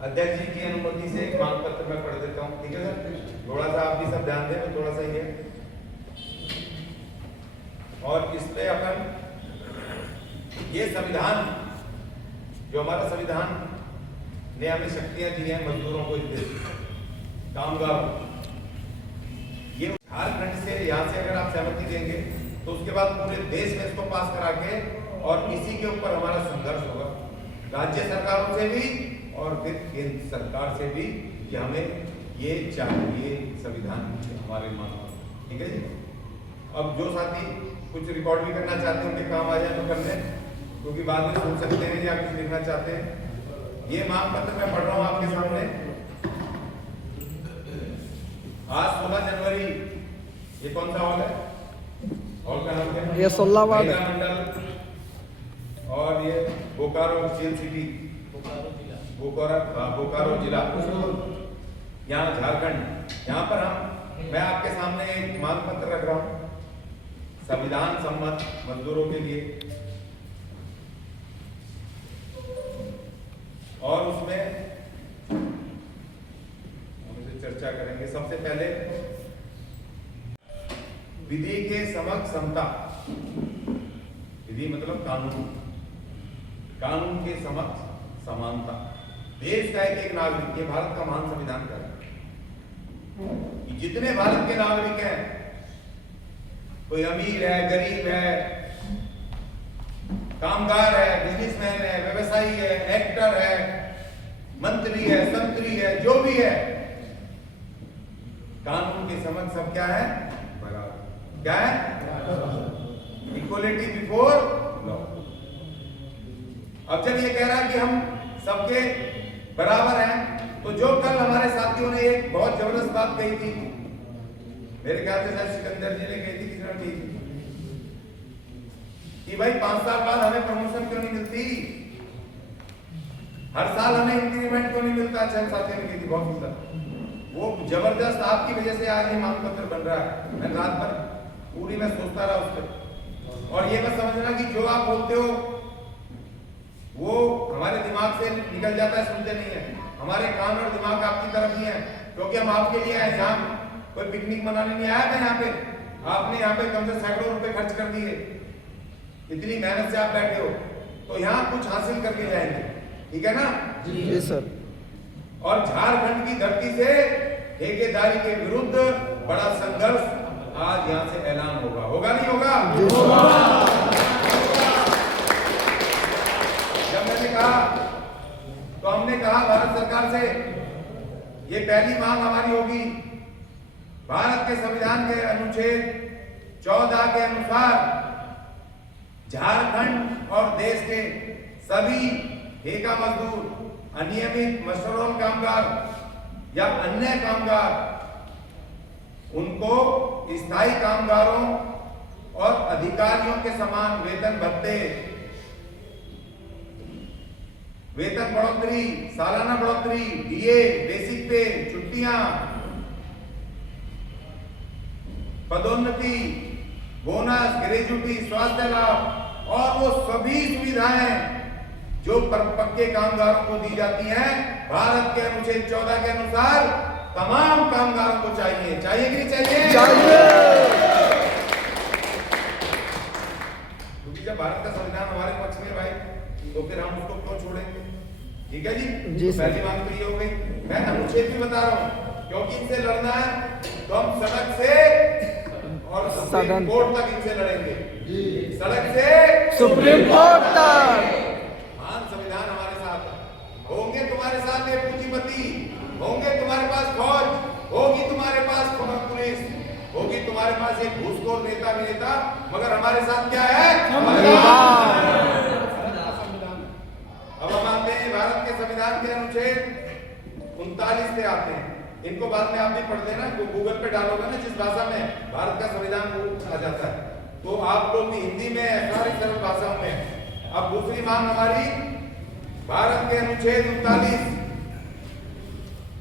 अध्यक्ष जी की अनुमति से एक मांग पत्र मैं पढ़ देता हूँ। ठीक है सर? थोड़ा सा आप भी सब ध्यान दें, थोड़ा सा ही है। और इस पे अपन ये संविधान जो हमारा संविधान ने हमें शक्तियां दी हैं मजदूरों को, इस देश कामगारों, ये झारखंड से यहाँ से अगर आप सहमति देंगे तो उसके बाद पूरे देश में इसको पास करा के और इसी के ऊपर हमारा संघर्ष होगा राज्य सरकारों से भी और फिर केंद्र सरकार से भी कि हमें ये चाहिए संविधान हमारे मांग। ठीक है जी। अब जो साथी कुछ रिकॉर्ड भी करना चाहते हैं उनके काम आ जाए तो कर लें, क्योंकि बाद में सुन सकते हैं या कुछ लिखना चाहते हैं। ये मांग पत्र मैं पढ़ रहा हूँ आपके सामने। आज 16 जनवरी, ये कौन सा हॉल है? हॉल का नाम क्या है? ये 16 वार्ड महिला मंडल, और ये बोकारो जेल सिटी, बोकारो जिला, यहाँ झारखंड। यहाँ पर मैं आपके सामने एक मांग पत्र रख रहा हूँ संविधान सम्मत मजदूरों के लिए, और उसमें हम इसे चर्चा करेंगे। सबसे पहले विधि के समक्ष समता, विधि मतलब कानून, कानून के समक्ष समानता। देश का एक नागरिक, ये भारत का महान संविधान का है कि जितने भारत के नागरिक हैं, कोई अमीर है, गरीब है, कामगार है, बिजनेसमैन है, व्यवसायी है, एक्टर है, मंत्री है, संतरी है, जो भी है, कानून के समक्ष सब क्या है? बराबर। क्या है? Equality before law. अब जब ये कह रहा है कि हम सबके बराबर हैं, तो जो कल हमारे साथियों ने एक बहुत जबरदस्त बात कही थी, मेरे ख्याल से शायद सिकंदर जी ने कही थी, किसी ने कही थी कि भाई 5 साल बाद हमें प्रमोशन क्यों नहीं मिलती, हर साल हमें इंक्रीमेंट क्यों नहीं मिलता। अच्छा साथियों ने कही थी, बहुत सुंदर। वो जबरदस्त आपकी वजह से आज ये मांग पत्र बन रहा है। मैं रात भर पूरी मैं सोचता रहा उस पर, और ये मत समझना कि जो आप बोलते हो वो हमारे दिमाग से निकल जाता है, सुनते नहीं है। हमारे कान और दिमाग आपकी तरफ ही है, क्योंकि हम आपके लिए आए। यहाँ कोई पिकनिक मनाने नहीं आया था। यहाँ पे आपने यहाँ पे कम से सैकड़ों रुपए खर्च कर दिए, इतनी मेहनत से आप बैठे हो, तो यहाँ कुछ हासिल करके जाएंगे। ठीक है ना जी सर। और झारखंड की धरती से ठेकेदारी के विरुद्ध बड़ा संघर्ष आज यहाँ से ऐलान होगा। होगा नहीं होगा? जब मैंने कहा तो हमने कहा भारत सरकार से, ये पहली मांग हमारी होगी, भारत के संविधान के अनुच्छेद 14 के अनुसार झारखंड और देश के सभी ठेका मजदूर, अनियमित मजदूरों कामगार या अन्य कामगार, उनको स्थायी कामगारों और अधिकारियों के समान वेतन भत्ते, वेतन बढ़ोतरी, सालाना बढ़ोतरी, डीए, बेसिक पे, छुट्टियां, पदोन्नति, बोनस, ग्रेजुटी, स्वास्थ्य लाभ और वो सभी सुविधाएं जो पक्के कामगारों को दी जाती हैं, भारत के अनुच्छेद 14 के अनुसार तमाम कामगारों को चाहिए। चाहिए कि नहीं चाहिए? क्योंकि जब भारत का संविधान हमारे पक्ष में भाई, तो फिर हम उसको क्यों छोड़ेंगे? ठीक है जी। तो पहली बात तो ये हो गई। मैं अनुच्छेद भी बता रहा हूँ, क्योंकि इनसे लड़ना है तो हम सड़क से और सुप्रीम कोर्ट तक इनसे लड़ेंगे। सड़क से सुप्रीम कोर्ट तक। संविधान हमारे साथ होंगे, तुम्हारे साथ ये पूंजीपति होंगे, तुम्हारे पास फौज होगी, तुम्हारे पास पुलिस होगी, तुम्हारे पास एक घूसखोर नेता भी नेता, मगर हमारे साथ क्या है? संविधान। अब हम आते हैं भारत के संविधान के अनुच्छेद 39 पे आते हैं। इनको बाद में आप भी पढ़ लेना, तो गूगल पे डालोगे ना जिस भाषा में भारत का संविधान वो आ जाता है, तो आप लोग भी हिंदी में, सारी सरल भाषाओं में। अब दूसरी मांग हमारी भारत के अनुच्छेद 39,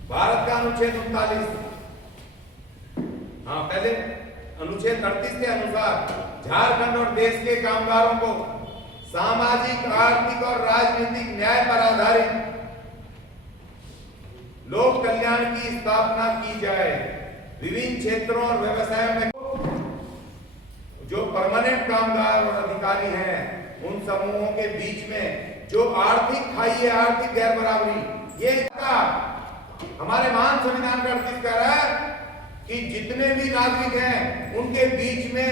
भारत का अनुच्छेद 39, हाँ पहले अनुच्छेद 38 के अनुसार झारखंड और देश के कामगारों को सामाजिक, आर्थिक और राजनीतिक न्याय पर आधारित लोक कल्याण की स्थापना की जाए। विभिन्न क्षेत्रों और व्यवसायों में जो परमानेंट कामगार और अधिकारी हैं, उन समूहों के बीच में जो आर्थिक खाई है, आर्थिक गैर बराबरी, ये इसका हमारे महान संविधान का 38 कह रहा है कि जितने भी नागरिक हैं उनके बीच में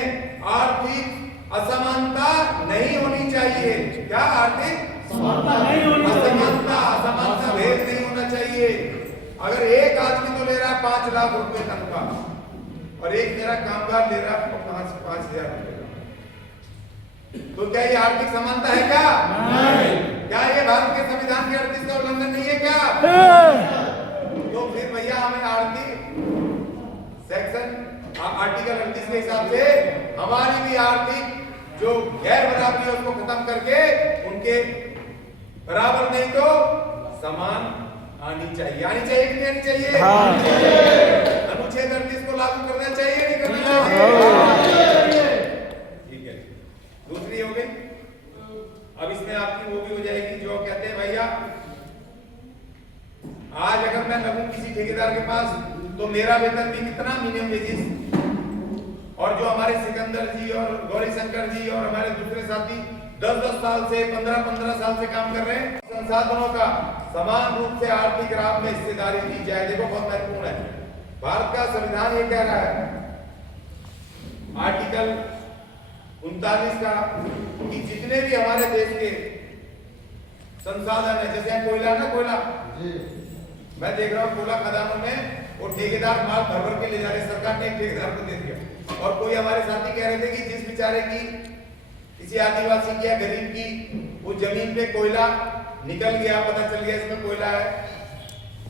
आर्थिक असमानता नहीं होनी चाहिए। क्या आर्थिक असमानता भेद नहीं होना चाहिए। अगर एक आदमी तो ले रहा है 5 लाख रुपए तनख्वाह और एक मेरा कामगार ले रहा है 5,000 रुपए, तो क्या ये आर्थिक समानता है क्या? नहीं। क्या ये भारत के संविधान के 38 का उल्लंघन नहीं है क्या? तो फिर भैया हमें आर्थिक सेक्शन आर्टिकल 38 के हिसाब से हमारी भी आर्थिक जो गैर बराबरी है उसको खत्म करके उनके बराबर नहीं तो समान आनी चाहिए। आनी चाहिए कि नहीं आनी चाहिए? हाँ। अनुच्छेद 38 को लागू करना चाहिए नहीं करना चाहिए? ठीक है, दूसरी हो गई। अब इसमें आपकी वो भी हो जाएगी जो कहते हैं भैया आज अगर मैं लगूं किसी ठेकेदार के पास तो मेरा वेतन भी कितना, मिनिमम वेजेस, और जो हमारे सिकंदर जी और गौरी शंकर जी और हमारे दूसरे साथी 10-10 साल से 15-15 साल से काम कर रहे हैं, संसाधनों का समान रूप से आर्थिक लाभ में हिस्सेदारी दी जाए। देखो बहुत महत्वपूर्ण है, भारत का संविधान ये कह रहा है आर्टिकल 39 का कि जितने भी हमारे देश के संसाधन है, जैसे कोयला ना, कोयला मैं देख रहा हूँ कोयला खदानों में वो ठेकेदार माल भर भर के ले जा रहे, सरकार ने एक ठेकेदार को दे दिया। और कोई हमारे साथी कह रहे थे कि जिस बेचारे की, किसी आदिवासी की या गरीब की वो जमीन पे कोयला निकल गया, पता चल गया इसमें कोयला है,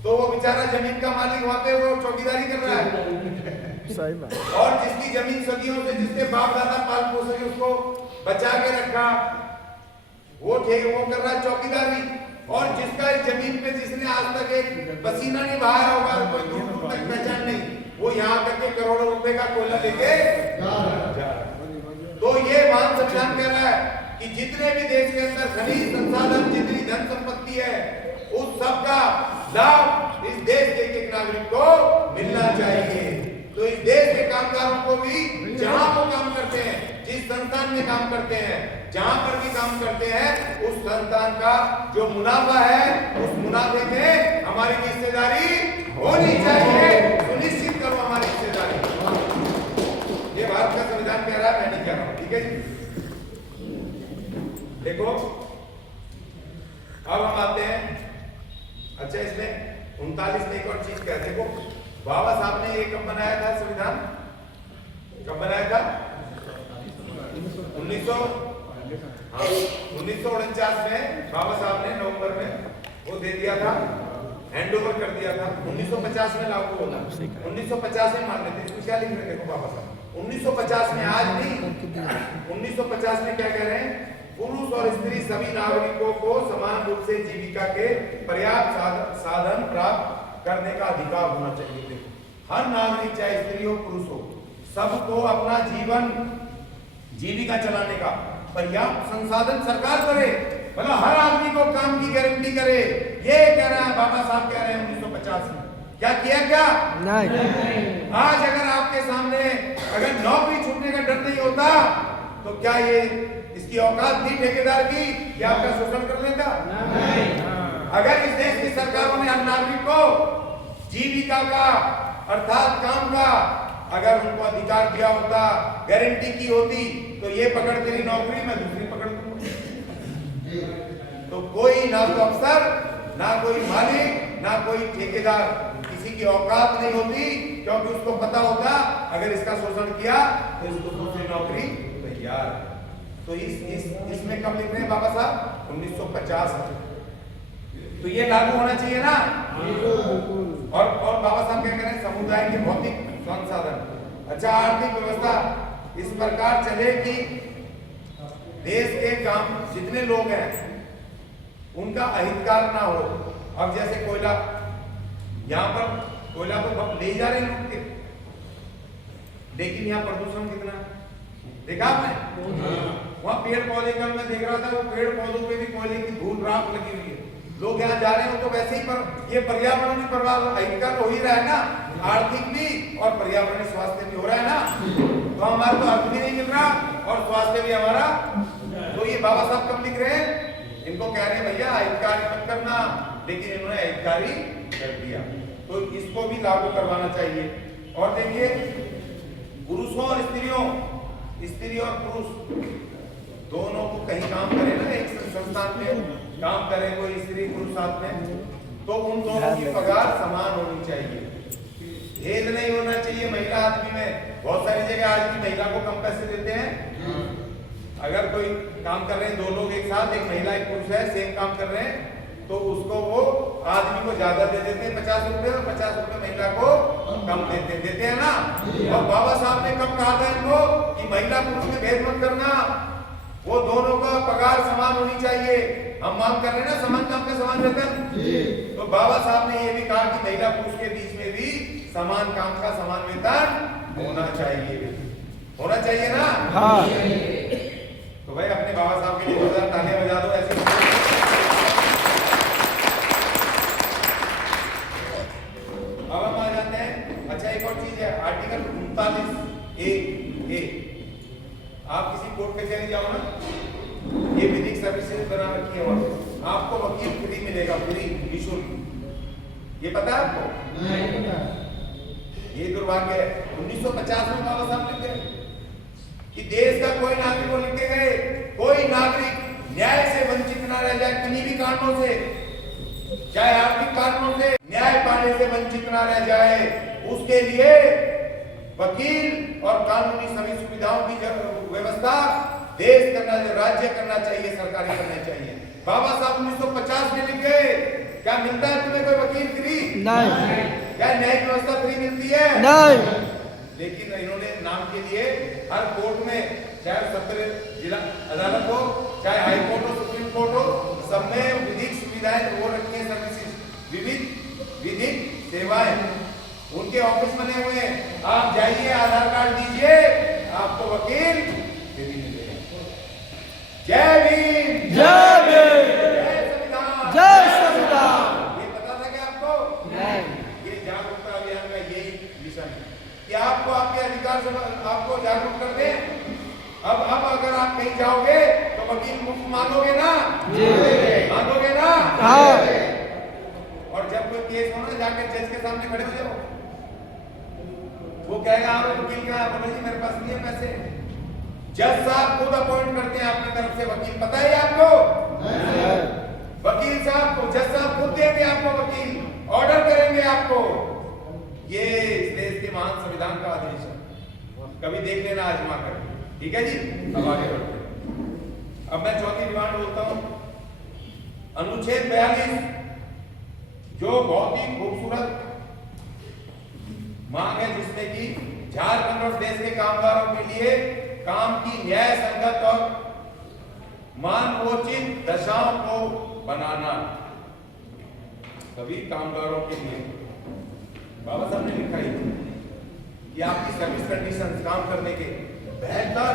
तो वो बेचारा जमीन का मालिक वहां पे वो चौकीदारी कर रहा है। और जिसकी जमीन सदियों से जिसके बाप दादा पाल पोस के उसको बचा के रखा, वो कर रहा है चौकीदारी। और जिसका इस जमीन पे जिसने आज तक एक पसीना नहीं बहाया होगा, कोई दूर दूर तक पहचान नहीं, वो यहाँ करके करोड़ों रुपए का कोयला लेके जा रहा है। तो ये महान संविधान कह रहा है कि जितने भी देश के अंदर खनिज संसाधन, जितनी धन संपत्ति है, उस सब का लाभ इस देश के एक नागरिक को मिलना चाहिए। तो इस देश के कामगारों को भी जहां वो काम करते हैं, जिस संस्थान में काम करते हैं, जहां पर भी काम करते हैं, उस संस्थान का जो मुनाफा है उस मुनाफे में हमारी हिस्सेदारी होनी चाहिए। सुनिश्चित करो हमारी हिस्सेदारी। ये भारत का संविधान कह रहा है, मैं नहीं कह रहा हूं। ठीक है जी, देखो अब हम आते हैं। अच्छा, इसमें 39 में एक और चीज क्या, देखो बाबा साहब ने ये कब बनाया था संविधान? कब बनाया था? 1949 में बाबा साहब ने नवंबर में वो दे दिया था, हैंड ओवर कर दिया था। 1950 में लागू होगा, 1950 में मान लेते। इसमें क्या लिख रहे हैं देखो बाबा साहब 1950 में, आज नहीं, 1950 में क्या कह रहे हैं? पुरुष और स्त्री सभी नागरिकों को समान रूप से जीविका के पर्याप्त साधन प्राप्त करने का अधिकार होना चाहिए। देखो हर नागरिक, चाहे स्त्री हो पुरुष हो, सबको अपना जीवन जीविका चलाने का पर्याप्त संसाधन सरकार करे, मतलब हर आदमी को काम की गारंटी करे। ये कह रहा है बाबा साहब, कह रहे हैं 1950 में। क्या किया? क्या नहीं। आज अगर आपके सामने अगर नौकरी छूटने का डर नहीं होता तो क्या ये इसकी औकात थी ठेकेदार की या आपका शोषण कर लेता? नहीं। अगर इस देश की सरकारों ने हर नागरिक को जीविका का अर्थात काम का अगर उनको अधिकार दिया होता, गारंटी की होती, तो ये पकड़ तेरी नौकरी, मैं दूसरी पकड़ दूंगा। तो कोई ना तो अफसर, ना कोई मालिक, ना कोई ठेकेदार, किसी की औकात नहीं होती, क्योंकि उसको पता होता अगर इसका शोषण किया तो इसको दूसरी नौकरी तैयार। तो इसमें कब लिख रहे हैं बाबा साहब? 1950 में। तो ये लागू होना चाहिए ना। और बाबा साहब क्या कह रहे हैं? समुदाय के भौतिक संसाधन, अच्छा आर्थिक व्यवस्था इस प्रकार चले कि देश के काम जितने लोग हैं उनका अहितकार ना हो। अब जैसे कोयला, यहाँ पर कोयला तो ले जा रहे लोग के, लेकिन यहाँ प्रदूषण कितना देखा आपने? वहाँ पेड़ पौधे, कल मैं देख रहा था, वो पेड़ पौधों पे भी कोयले की धूल राख लगी हुई है। लोग यहाँ जा रहे हो तो वैसे ही, पर ये पर्यावरण भी बर्बाद, अहितकार हो ही रहा है ना, आर्थिक भी और पर्यावरण स्वास्थ्य भी हो रहा है ना। तो हमारा तो अर्थ भी नहीं मिल रहा और स्वास्थ्य भी हमारा। तो ये बाबा साहब कब लिख रहे हैं? इनको कह रहे हैं भैया अहितकारी मत करना, लेकिन इन्होंने अहितकारी कर दिया। तो इसको भी लागू करवाना चाहिए। और देखिए पुरुषों और स्त्रियों, स्त्री और पुरुष दोनों को कहीं काम करे ना, एक संस्थान में काम करे कोई स्त्री पुरुष साथ में, तो उन दोनों की पगार समान होनी चाहिए। भेद नहीं होना चाहिए महिला आदमी में। बहुत सारी जगह आज की महिला को कम पैसे देते हैं। अगर कोई काम कर रहे हैं, दो लोग एक साथ, एक महिला एक पुरुष है, सेम काम कर रहे हैं, तो उसको वो आदमी को ज्यादा दे देते हैं 50 रुपए, और 50 रुपए महिला को कम देते हैं ना। और बाबा साहब ने कब कहा था इनको कि महिला पुरुष में भेद मत करना, वो दोनों का पगार समान होनी चाहिए। हम मांग कर रहे हैं ना समान काम का समान वेतन, तो बाबा साहब ने ये भी कहा कि महिला पुरुष के बीच में भी समान काम का समान वेतन होना चाहिए। होना चाहिए ना? हाँ। तो भाई अपने बाबा साहब के लिए जोरदार तालियां बजा दो ऐसे। अब हम आ जाते हैं, अच्छा एक और चीज है, आर्टिकल 39A। आप किसी कोर्ट कचहरी जाओ ना, ये विधिक सर्विसेज बना रखी है, वहां आपको वकील फ्री मिलेगा, फ्री, निःशुल्क। ये पता है आपको? ये दुर्भाग्य है। 1950 में बाबा साहब लिख गए कि देश का कोई नागरिक, को लिख के गए, कोई नागरिक न्याय से वंचित ना रह जाए, किन्हीं भी कारणों से, चाहे आर्थिक कारणों से न्याय पाने से वंचित ना रह जाए, उसके लिए वकील और कानूनी सभी सुविधाओं की व्यवस्था देश करना, राज्य करना चाहिए, सरकारी करना चाहिए। बाबा साहब 1950 में लिख गए। क्या मिलता है तुम्हें कोई वकील फ्री? नहीं। क्या न्यायिक व्यवस्था फ्री मिलती है? नहीं। लेकिन इन्होंने नाम के लिए हर कोर्ट में, चाहे सत्र जिला अदालत हो, चाहे हाई कोर्ट हो, सुप्रीम कोर्ट हो, सब में विधिक सुविधाएं वो रखी है, सर्विसेज, विविध विधिक सेवाएं, उनके ऑफिस बने हुए हैं। आप जाइए, आधार कार्ड दीजिए, आपको वकील फ्री मिलेगा। जय भीम, जय भीम, जय संविधान, जय संविधान। ये पता था क्या आपको? नहीं। ये जागरूकता अभियान का यही मिशन है कि आपको आपके अधिकार से आपको जागरूक कर दें। अब अगर आप कहीं जाओगे तो वकील मुफ्त मांगोगे ना? जी। मांगोगे ना? हाँ। और जब कोई केस हो ना, जाकर जज के सामने खड़े हो जाओ, वो कहेगा आप वकील का, बोलो जी मेरे पास नहीं है पैसे। जज साहब खुद अपॉइंट करते हैं अपनी तरफ से वकील, पता है आपको? वकील साहब को जज साहब खुद देंगे आपको वकील, ऑर्डर करेंगे आपको। ये इस देश के महान संविधान का आदेश है, कभी देख लेना आजमा कर। ठीक है जी, अब आगे बढ़ते हैं। अब मैं चौथी डिमांड बोलता हूं, अनुच्छेद 42, जो बहुत ही खूबसूरत मांग है, जिसमें कि झारखंड और देश के कामगारों के लिए काम की न्याय संगत और मानवोचित दशाओं को बनाना। सभी कामगारों के लिए बाबा साहब ने लिखा है कि आपकी सर्विस कंडीशंस, काम करने के बेहतर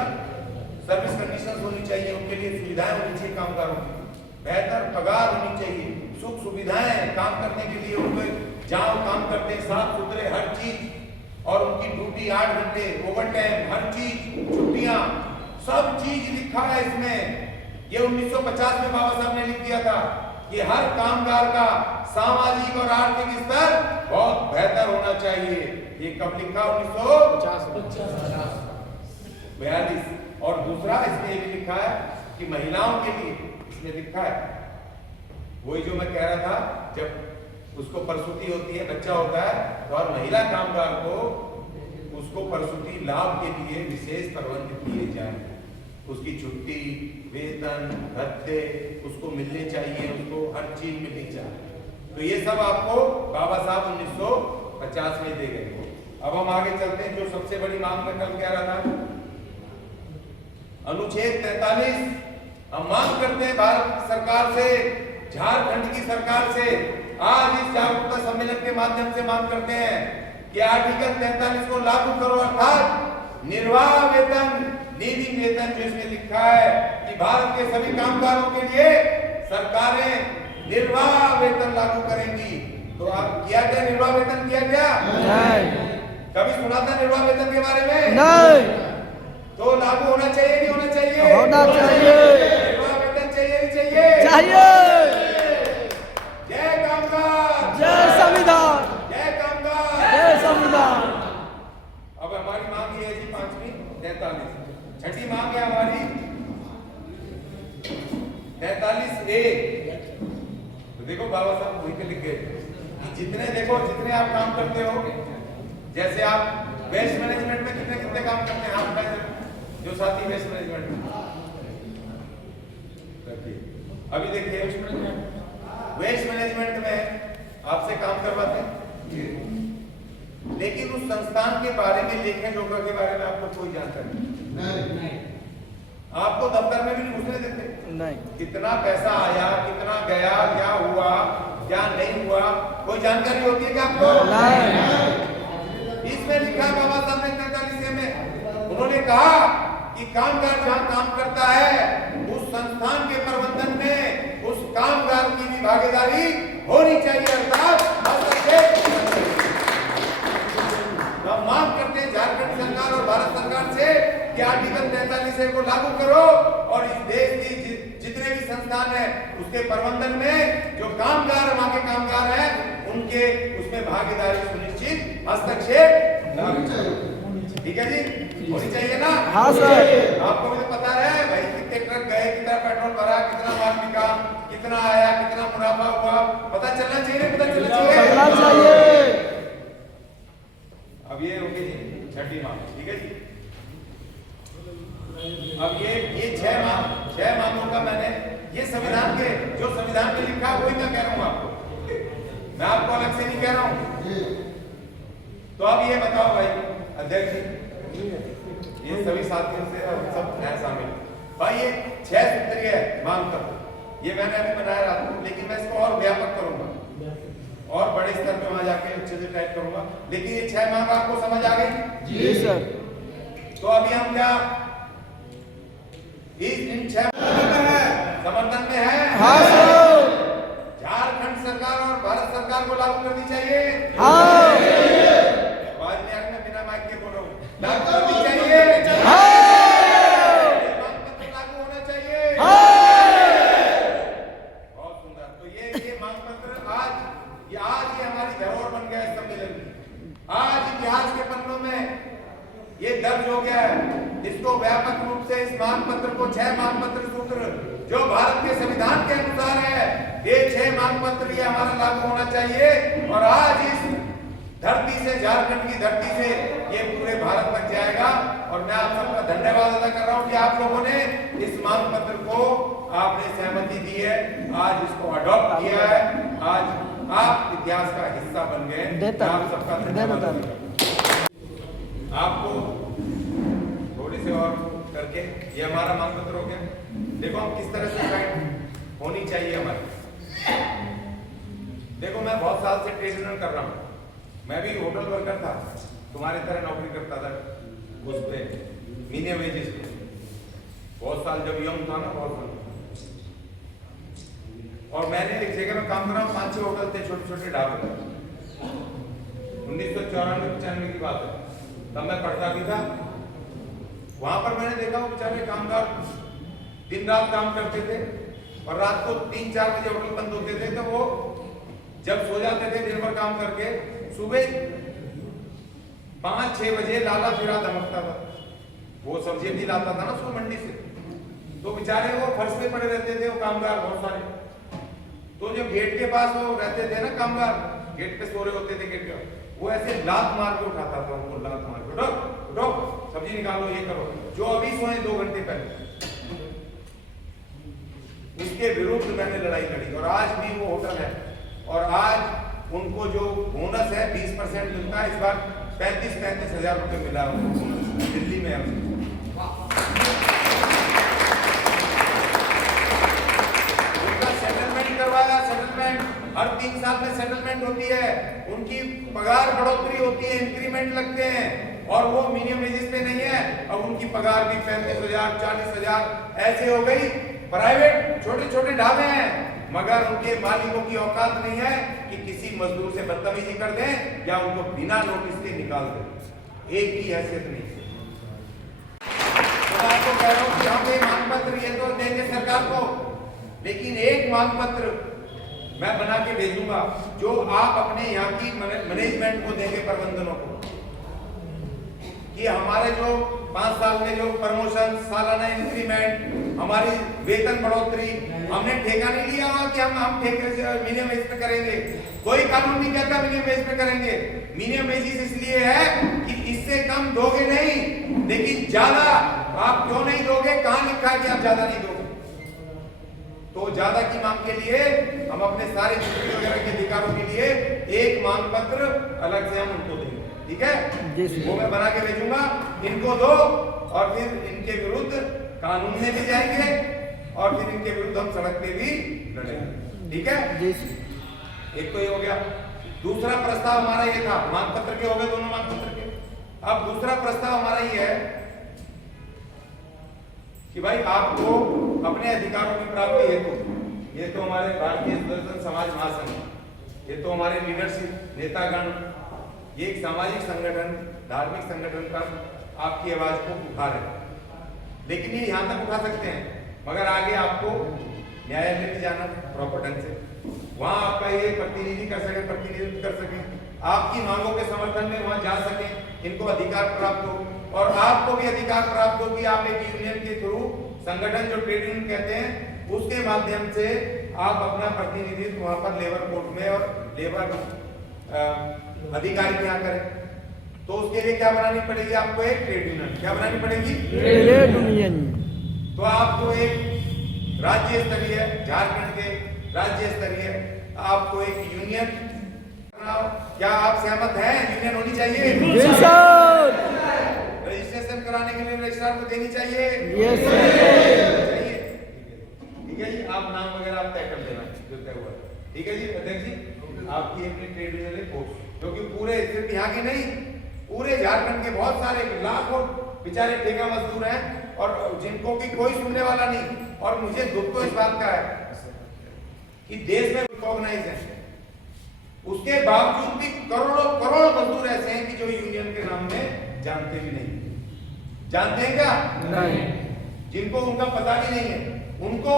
सर्विस कंडीशंस होनी चाहिए, उनके लिए सुविधाएं होनी चाहिए, कामगारों की बेहतर पगार होनी चाहिए, सुख सुविधाएं काम करने के लिए, उनको जहां काम करते हैं साफ सुथरे हर चीज, और उनकी ड्यूटी 8 घंटे, ओवर टाइम, हर चीज, छुट्टियां, सब चीज लिखा है इसमें। ये 1950 में बाबा साहब ने लिख दिया था कि हर कामगार का सामाजिक और आर्थिक स्तर बहुत बेहतर होना चाहिए। ये कब लिखा? 1950, 42। और दूसरा इसमें ये भी लिखा है कि महिलाओं के लिए, इसमें लिखा है वही जो मैं कह रहा था, जब उसको प्रसूति होती है, बच्चा होता है, तो हर महिला कामगार को उसको प्रसूति लाभ के लिए विशेष प्रबंध किए जाए। उसकी छुट्टी, वेतन, भत्ते उसको मिलने चाहिए, उसको हर चीज मिलनी चाहिए। तो ये सब आपको बाबा साहब 1950 में दे गए। अब हम आगे चलते हैं, जो सबसे बड़ी मांग में कल कह रहा था, अनुच्छेद 43। हम मांग करते हैं भारत सरकार से, झारखंड की सरकार से, आज इस जागरूकता सम्मेलन के माध्यम से मांग करते हैं कि आर्टिकल 43 को लागू करो, अर्थात निर्वाह वेतन, लिविंग वेतन, जो इसमें लिखा है कि भारत के सभी कामगारों के लिए सरकारें निर्वाह वेतन लागू करेंगी। तो आप किया क्या? निर्वाह वेतन किया क्या? नहीं। कभी सुना था निर्वाह वेतन के बारे में? नहीं। तो लागू होना चाहिए, नहीं होना चाहिए? होना चाहिए। निर्वाह वेतन चाहिए, नहीं चाहिए? चाहिए। जय कामगार, जय संविधान, जय कामगार। जय संविधान। अब हमारी मांग ये है जी 5वीं 43, छठी मांग है हमारी 43A। तो देखो बाबा साहब वहीं पे लिख गए कि जितने आप काम करते हो, जैसे आप वेस्ट मैनेजमेंट में कितने काम करते हैं आप जो साथी वेस्ट मैनेजमेंट में अभी देखिए वेस्ट मैनेजमेंट में आपसे काम करवाते हैं, लेकिन उस संस्थान के बारे में लेखा जोखा के बारे में आपको कोई जानकारी नहीं। आपको दफ्तर में भी नहीं घुसने देते। नहीं। कितना पैसा आया, कितना गया, क्या हुआ, क्या नहीं हुआ, कोई जानकारी होती है क्या आपको? नहीं। इसमें लिखा है बाबा साहब ने 43 में, उन्होंने कहा कि कामगार जहां काम करता है उस संस्थान के प्रबंधन में उस कामगार की भी भागीदारी होनी चाहिए। अर्थात हम मांग करते हैं झारखंड सरकार और भारत सरकार से कि आर्टिकल 43 को लागू करो और इस देश की जितने भी संस्थान है उसके प्रबंधन में जो कामगार वहां के कामगार हैं उनके उसमें भागीदारी सुनिश्चित, हस्तक्षेप लागू करो। ठीक है जी, होनी चाहिए ना? हाँ सर। आपको भी तो पता है भाई कितने ट्रक गए, कितना पेट्रोल भरा, कितना माल बिका, कितना आया, कितना मुनाफा हुआ, पता चलना चाहिए, पता चलना चाहिए। अब ये होगी जी छठी मांग। ठीक है जी, अब ये 6 मांगों का मैंने ये संविधान के जो संविधान में लिखा है वही मैं कह रहा हूँ आपको, मैं आपको अलग से नहीं कह रहा हूँ। तो अब ये बताओ भाई अध्यक्ष जी, ये सभी साथियों से सब हैं शामिल भाई, ये 6 सूत्रीय मांग पत्र ये मैंने अभी बनाया रात को, लेकिन मैं इसको और व्यापक करूंगा और बड़े स्तर पे वहां जाके अच्छे से टाइप करूंगा। लेकिन ये 6 मांग आपको समझ आ गई जी सर। तो अभी हम क्या इन 6 समर्थन में है? हाँ सर। झारखंड सरकार और भारत सरकार को लागू करनी चाहिए। हाँ। आवाज नहीं आ रही, मैं बिना माइक के बोल रहा हूँ, लागू करनी चाहिए। हाँ। मांग पत्र लागू होना चाहिए। हाँ। बहुत सुंदर। तो ये मांग पत्र आज ये हमारी धरोहर बन गया है सम्मेलन की। आज इतिहास के पन्नों में ये दर्ज हो गया है। इसको व्यापक रूप से इस मांग पत्र को 6 मांग पत्र सूत्र जो भारत के संविधान के अनुसार है, ये 6 मांग पत्र ये हमारा लागू होना चाहिए। और आज इस धरती से, झारखंड की धरती से ये पूरे भारत तक जाएगा। और मैं आप सबका धन्यवाद अदा कर रहा हूँ कि आप लोगों ने इस मांग पत्र को आपने सहमति दी है, आज इसको अडॉप्ट किया है, आज आप इतिहास का हिस्सा बन गए। आप सबका धन्यवाद। आपको थोड़ी से और करके ये हमारा मांग पत्र हो गया। देखो हम किस तरह से साइड होनी चाहिए हमारी। देखो मैं बहुत साल से ट्रेड यूनियन कर रहा हूँ, मैं भी होटल वर्कर था, तुम्हारी तरह नौकरी करता था उस पे मिनिमम वेजेस पे बहुत साल, जब यंग था ना बहुत साल। और मैंने एक जगह में काम कर रहा हूँ, 5-6 होटल थे, छोटे छोटे ढाबे। 1994-95 की बात है, तब मैं पढ़ता भी था। वहां पर मैंने देखा वो बेचारे कामगार दिन रात काम करते थे और रात को 3-4 बजे होटल बंद होते थे, तो वो जब सो जाते थे दिन भर काम करके, सुबह 5-6 बजे लाला फिरा धमकता था। वो सब्जी भी लाता था ना उसको मंडी से, तो बेचारे वो फर्श पे पड़े रहते थे वो कामगार बहुत सारे। तो जो गेट के पास वो रहते थे ना कामगार, गेट पे सो रहे होते थे गेट पे, वो ऐसे लात मार के उठाता था उनको, लात मार के उठो उठो सब्जी निकालो, ये करो, जो अभी सोए 2 घंटे पहले। उसके विरुद्ध मैंने लड़ाई लड़ी और आज भी वो होटल है। और आज उनको जो बोनस है 20% मिलता है। इस बार 35-35 हजार रुपए मिला दिल्ली में। उनका सेटलमेंट करवाया, सेटलमेंट हर 3 साल में सेटलमेंट होती है, उनकी पगार बढ़ोतरी होती है, इंक्रीमेंट लगते हैं और वो मिनिमम वेजेस पे नहीं है। अब उनकी पगार भी 35,000 40,000 ऐसे हो गई। प्राइवेट छोटे छोटे ढाबे हैं, मगर उनके मालिकों की औकात नहीं है कि किसी मजदूर से बदतमीजी कर दें या उनको बिना नोटिस के निकाल दें। एक भी हैसियत नहीं। तो मैं आपको कह रहा हूं कि हम ये मांग पत्र ये तो देंगे सरकार को, लेकिन एक मांग पत्र मैं बना के भेजूंगा जो आप अपने यहाँ की मैनेजमेंट को देंगे, प्रबंधनों को, कि हमारे जो 5 साल में जो प्रमोशन, सालाना इंक्रीमेंट, हमारी वेतन बढ़ोतरी, हमने ठेका नहीं लिया हुआ कि हम ठेके से मिनिमम वेज पे करेंगे। कोई कानून नहीं कहता मिनिमम वेज पे करेंगे। मिनिमम वेजेस इसलिए है कि इससे कम दोगे नहीं, लेकिन ज्यादा आप क्यों नहीं दोगे? कहां लिखा है कि आप ज्यादा नहीं दोगे? तो ज्यादा की मांग के लिए हम अपने सारे छुट्टी वगैरह के अधिकारों के लिए एक मांग पत्र अलग से हम उनको देंगे, ठीक है? वो मैं बना के भेजूंगा, इनको दो और फिर इनके विरुद्ध कानून में भी जाएंगे और फिर इनके विरुद्ध हम सड़क पे भी लड़ेंगे, ठीक है? एक तो ये हो गया। दूसरा प्रस्ताव हमारा ये था, मांग पत्र के हो गए दोनों मांग पत्र के। अब दूसरा प्रस्ताव हमारा ये है कि भाई आपको अपने अधिकारों की प्राप्ति हेतु, ये तो हमारे भारतीय दर्शन समाज महासंघ, ये तो हमारे लीडरशिप नेतागण, ये एक सामाजिक संगठन, धार्मिक संगठन पर आपकी आवाज को उठा रहे, लेकिन ये यहाँ तक उठा सकते हैं, मगर आगे आपको न्यायालय में जाना प्रॉपर ढंग से, वहां आपका ये प्रतिनिधि कर सके, प्रतिनिधित्व कर सके, आपकी मांगों के समर्थन में वहां जा सके, इनको अधिकार प्राप्त हो और आपको भी अधिकार प्राप्त हो कि आप एक यूनियन के थ्रू, संगठन जो ट्रेड यूनियन कहते हैं, उसके माध्यम से आप अपना प्रतिनिधित्व वहां पर लेबर कोर्ट में और लेबर अधिकारी के यहाँ करें। तो उसके लिए क्या बनानी पड़ेगी आपको? एक ट्रेड यूनियन। क्या बनानी पड़ेगी? Trade union. तो आपको एक राज्य स्तरीय, झारखंड के राज्य स्तरीय आपको एक यूनियन, क्या आप सहमत हैं? यूनियन होनी चाहिए। रजिस्ट्रेशन कराने के लिए रजिस्ट्रार को देनी चाहिए। चाहिए, ठीक है जी। आप नाम वगैरह आप तय कर देना जो तय हुआ, ठीक है जी। अध्यक्ष जी, आपकी अपनी ट्रेड यूनियन है जो कि पूरे सिर्फ यहाँ के नहीं, पूरे झारखंड के बहुत सारे लाखों बेचारे ठेका मजदूर हैं और जिनको की कोई सुनने वाला नहीं। और मुझे दुख तो इस बात का है कि देश में रिकॉग्नाइज है, उसके बावजूद भी करोड़ों करोड़ मजदूर ऐसे हैं कि जो यूनियन के नाम में जानते भी नहीं। जानते हैं क्या? नहीं। जिनको उनका पता भी नहीं है, उनको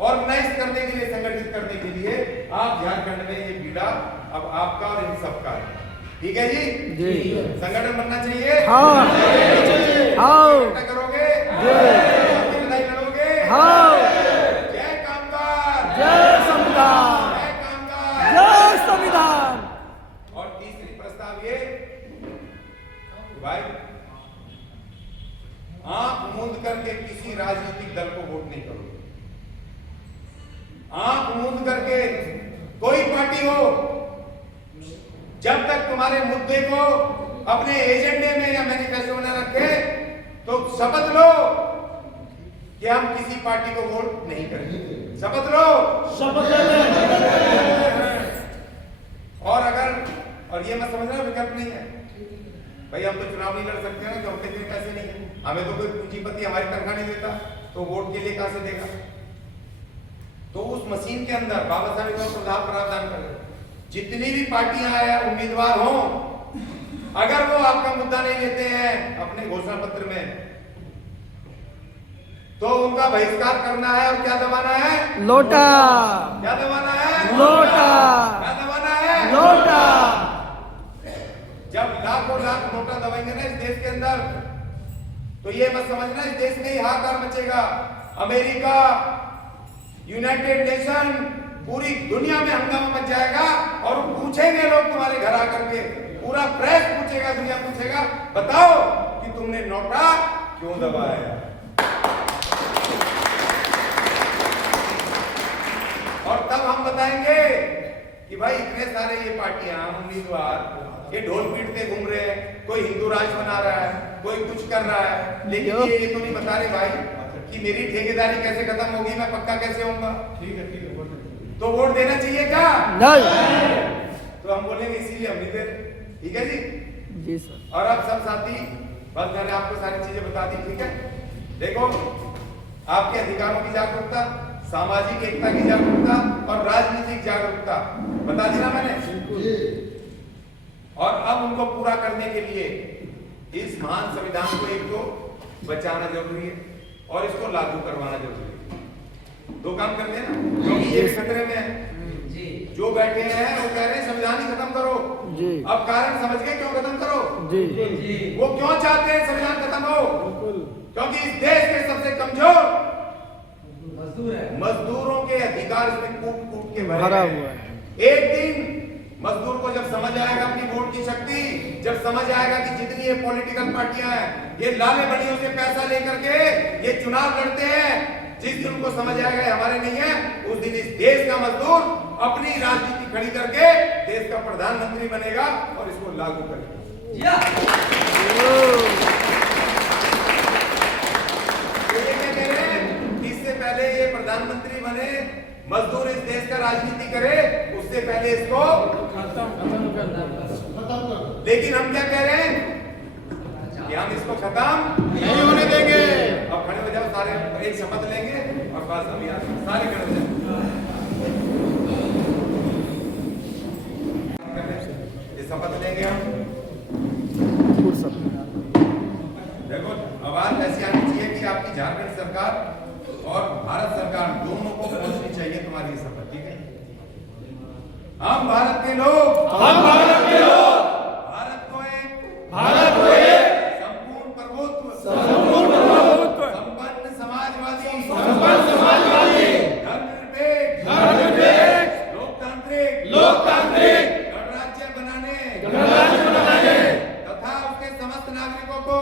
ऑर्गेनाइज करने के लिए, संगठित करने के लिए आप झारखंड में ये बीड़ा अब आपका और इन सबका है, ठीक है जी? संगठन बनना चाहिए। हाँ। करोगे? लड़ाई लड़ोगे? जय कामगार, जय संविधान, जय कामगार, जय संविधान। और तीसरी प्रस्ताव ये भाई, आंख मूंद करके किसी राजनीतिक दल को वोट नहीं करोगे। आंख मूंद करके कोई पार्टी हो, जब तक तुम्हारे मुद्दे को अपने एजेंडे में या मैनिफेस्टो में रखे, तो शपथ लो कि हम किसी पार्टी को वोट नहीं करेंगे। शपथ लो। और ये मत समझना विकल्प नहीं है भाई, हम तो चुनाव नहीं लड़ सकते ना, क्योंकि इतने पैसे नहीं है, हमें तो कोई पूंजीपति हमारी तनख्वाह नहीं देता, तो वोट के लिए कहां से देगा? तो उस मशीन के अंदर बाबा साहब को प्रधान प्रावधान कर, जितनी भी पार्टियां आया उम्मीदवार हो, अगर वो आपका मुद्दा नहीं लेते हैं अपने घोषणा पत्र में, तो उनका बहिष्कार करना है। और क्या दबाना है? लोटा। क्या दबाना है? लोटा। क्या दबाना है? लोटा। जब लाखों लाख नोटा दबाएंगे ना इस देश के अंदर, तो ये मत समझना इस देश में ही हाहाकार मचेगा। अमेरिका, यूनाइटेड नेशन, पूरी दुनिया में हंगामा मच जाएगा और पूछेंगे लोग तुम्हारे घर आकर के, पूरा प्रेस पूछेगा, दुनिया पूछेगा, बताओ कि तुमने नोटा क्यों दबाया। और तब हम बताएंगे कि भाई इतने सारे ये पार्टियां, उम्मीदवार ये ढोल पीटते घूम रहे हैं, कोई हिंदू राज बना रहा है, कोई कुछ कर रहा है, लेकिन ये तो नहीं बता रहे भाई कि मेरी ठेकेदारी कैसे खत्म होगी, मैं पक्का कैसे होऊंगा। ठीक है, तो वोट देना चाहिए क्या? नहीं। तो हम बोलेंगे इसीलिए हम नहीं दे रहे, ठीक है जी सर। और अब सब साथी, बस मैंने आपको सारी चीजें बता दी, ठीक है? देखो, आपके अधिकारों की जागरूकता, सामाजिक एकता की जागरूकता और राजनीतिक जागरूकता बता दी ना मैंने। और अब उनको पूरा करने के लिए इस महान संविधान को एक तो बचाना जरूरी है और इसको लागू करवाना जरूरी है। दो काम कर देना, क्योंकि ये भी खतरे में है। जो बैठे हैं वो कह रहे हैं संविधान ही खत्म करो। जी। अब कारण समझ गए क्यों खत्म करो? जी। वो क्यों चाहते हैं संविधान खत्म हो? क्योंकि इस देश के सबसे कमजोर मजदूरों के अधिकार इसमें कूट कूट के भरा हैं। हुआ है। एक दिन मजदूर को जब समझ आएगा अपनी वोट की शक्ति, जब समझ आएगा कि जितनी ये पॉलिटिकल पार्टियां हैं ये लाले बड़ियों से पैसा लेकर के ये चुनाव लड़ते हैं, जिस दिन उनको समझ आएगा ये हमारे नहीं है, उस दिन इस देश का मजदूर अपनी राजनीति खड़ी करके देश का प्रधानमंत्री बनेगा और इसको लागू करेगा। तो ये क्या कह रहे हैं? इससे पहले ये प्रधानमंत्री बने, मजदूर इस देश का राजनीति करे, उससे पहले इसको लेकिन हम क्या कह रहे हैं कि हम इसको खत्म नहीं होने देंगे। अब खड़े हो जाओ सारे, एक शपथ लेंगे और बस अभी सारे खड़े हो जाओ। ये शपथ लेंगे हम। देखो आवाज ऐसी आनी चाहिए कि आपकी झारखंड सरकार और भारत सरकार दोनों को पहुंचनी चाहिए तुम्हारी ये शपथ, ठीक है? हम भारत के लोग, भारत को एक संपूर्ण प्रभुत्व, संपन्न समाजवादी, धर्मनिरपेक्ष, लोकतांत्रिक गणराज्य बनाने तथा उसके समस्त नागरिकों को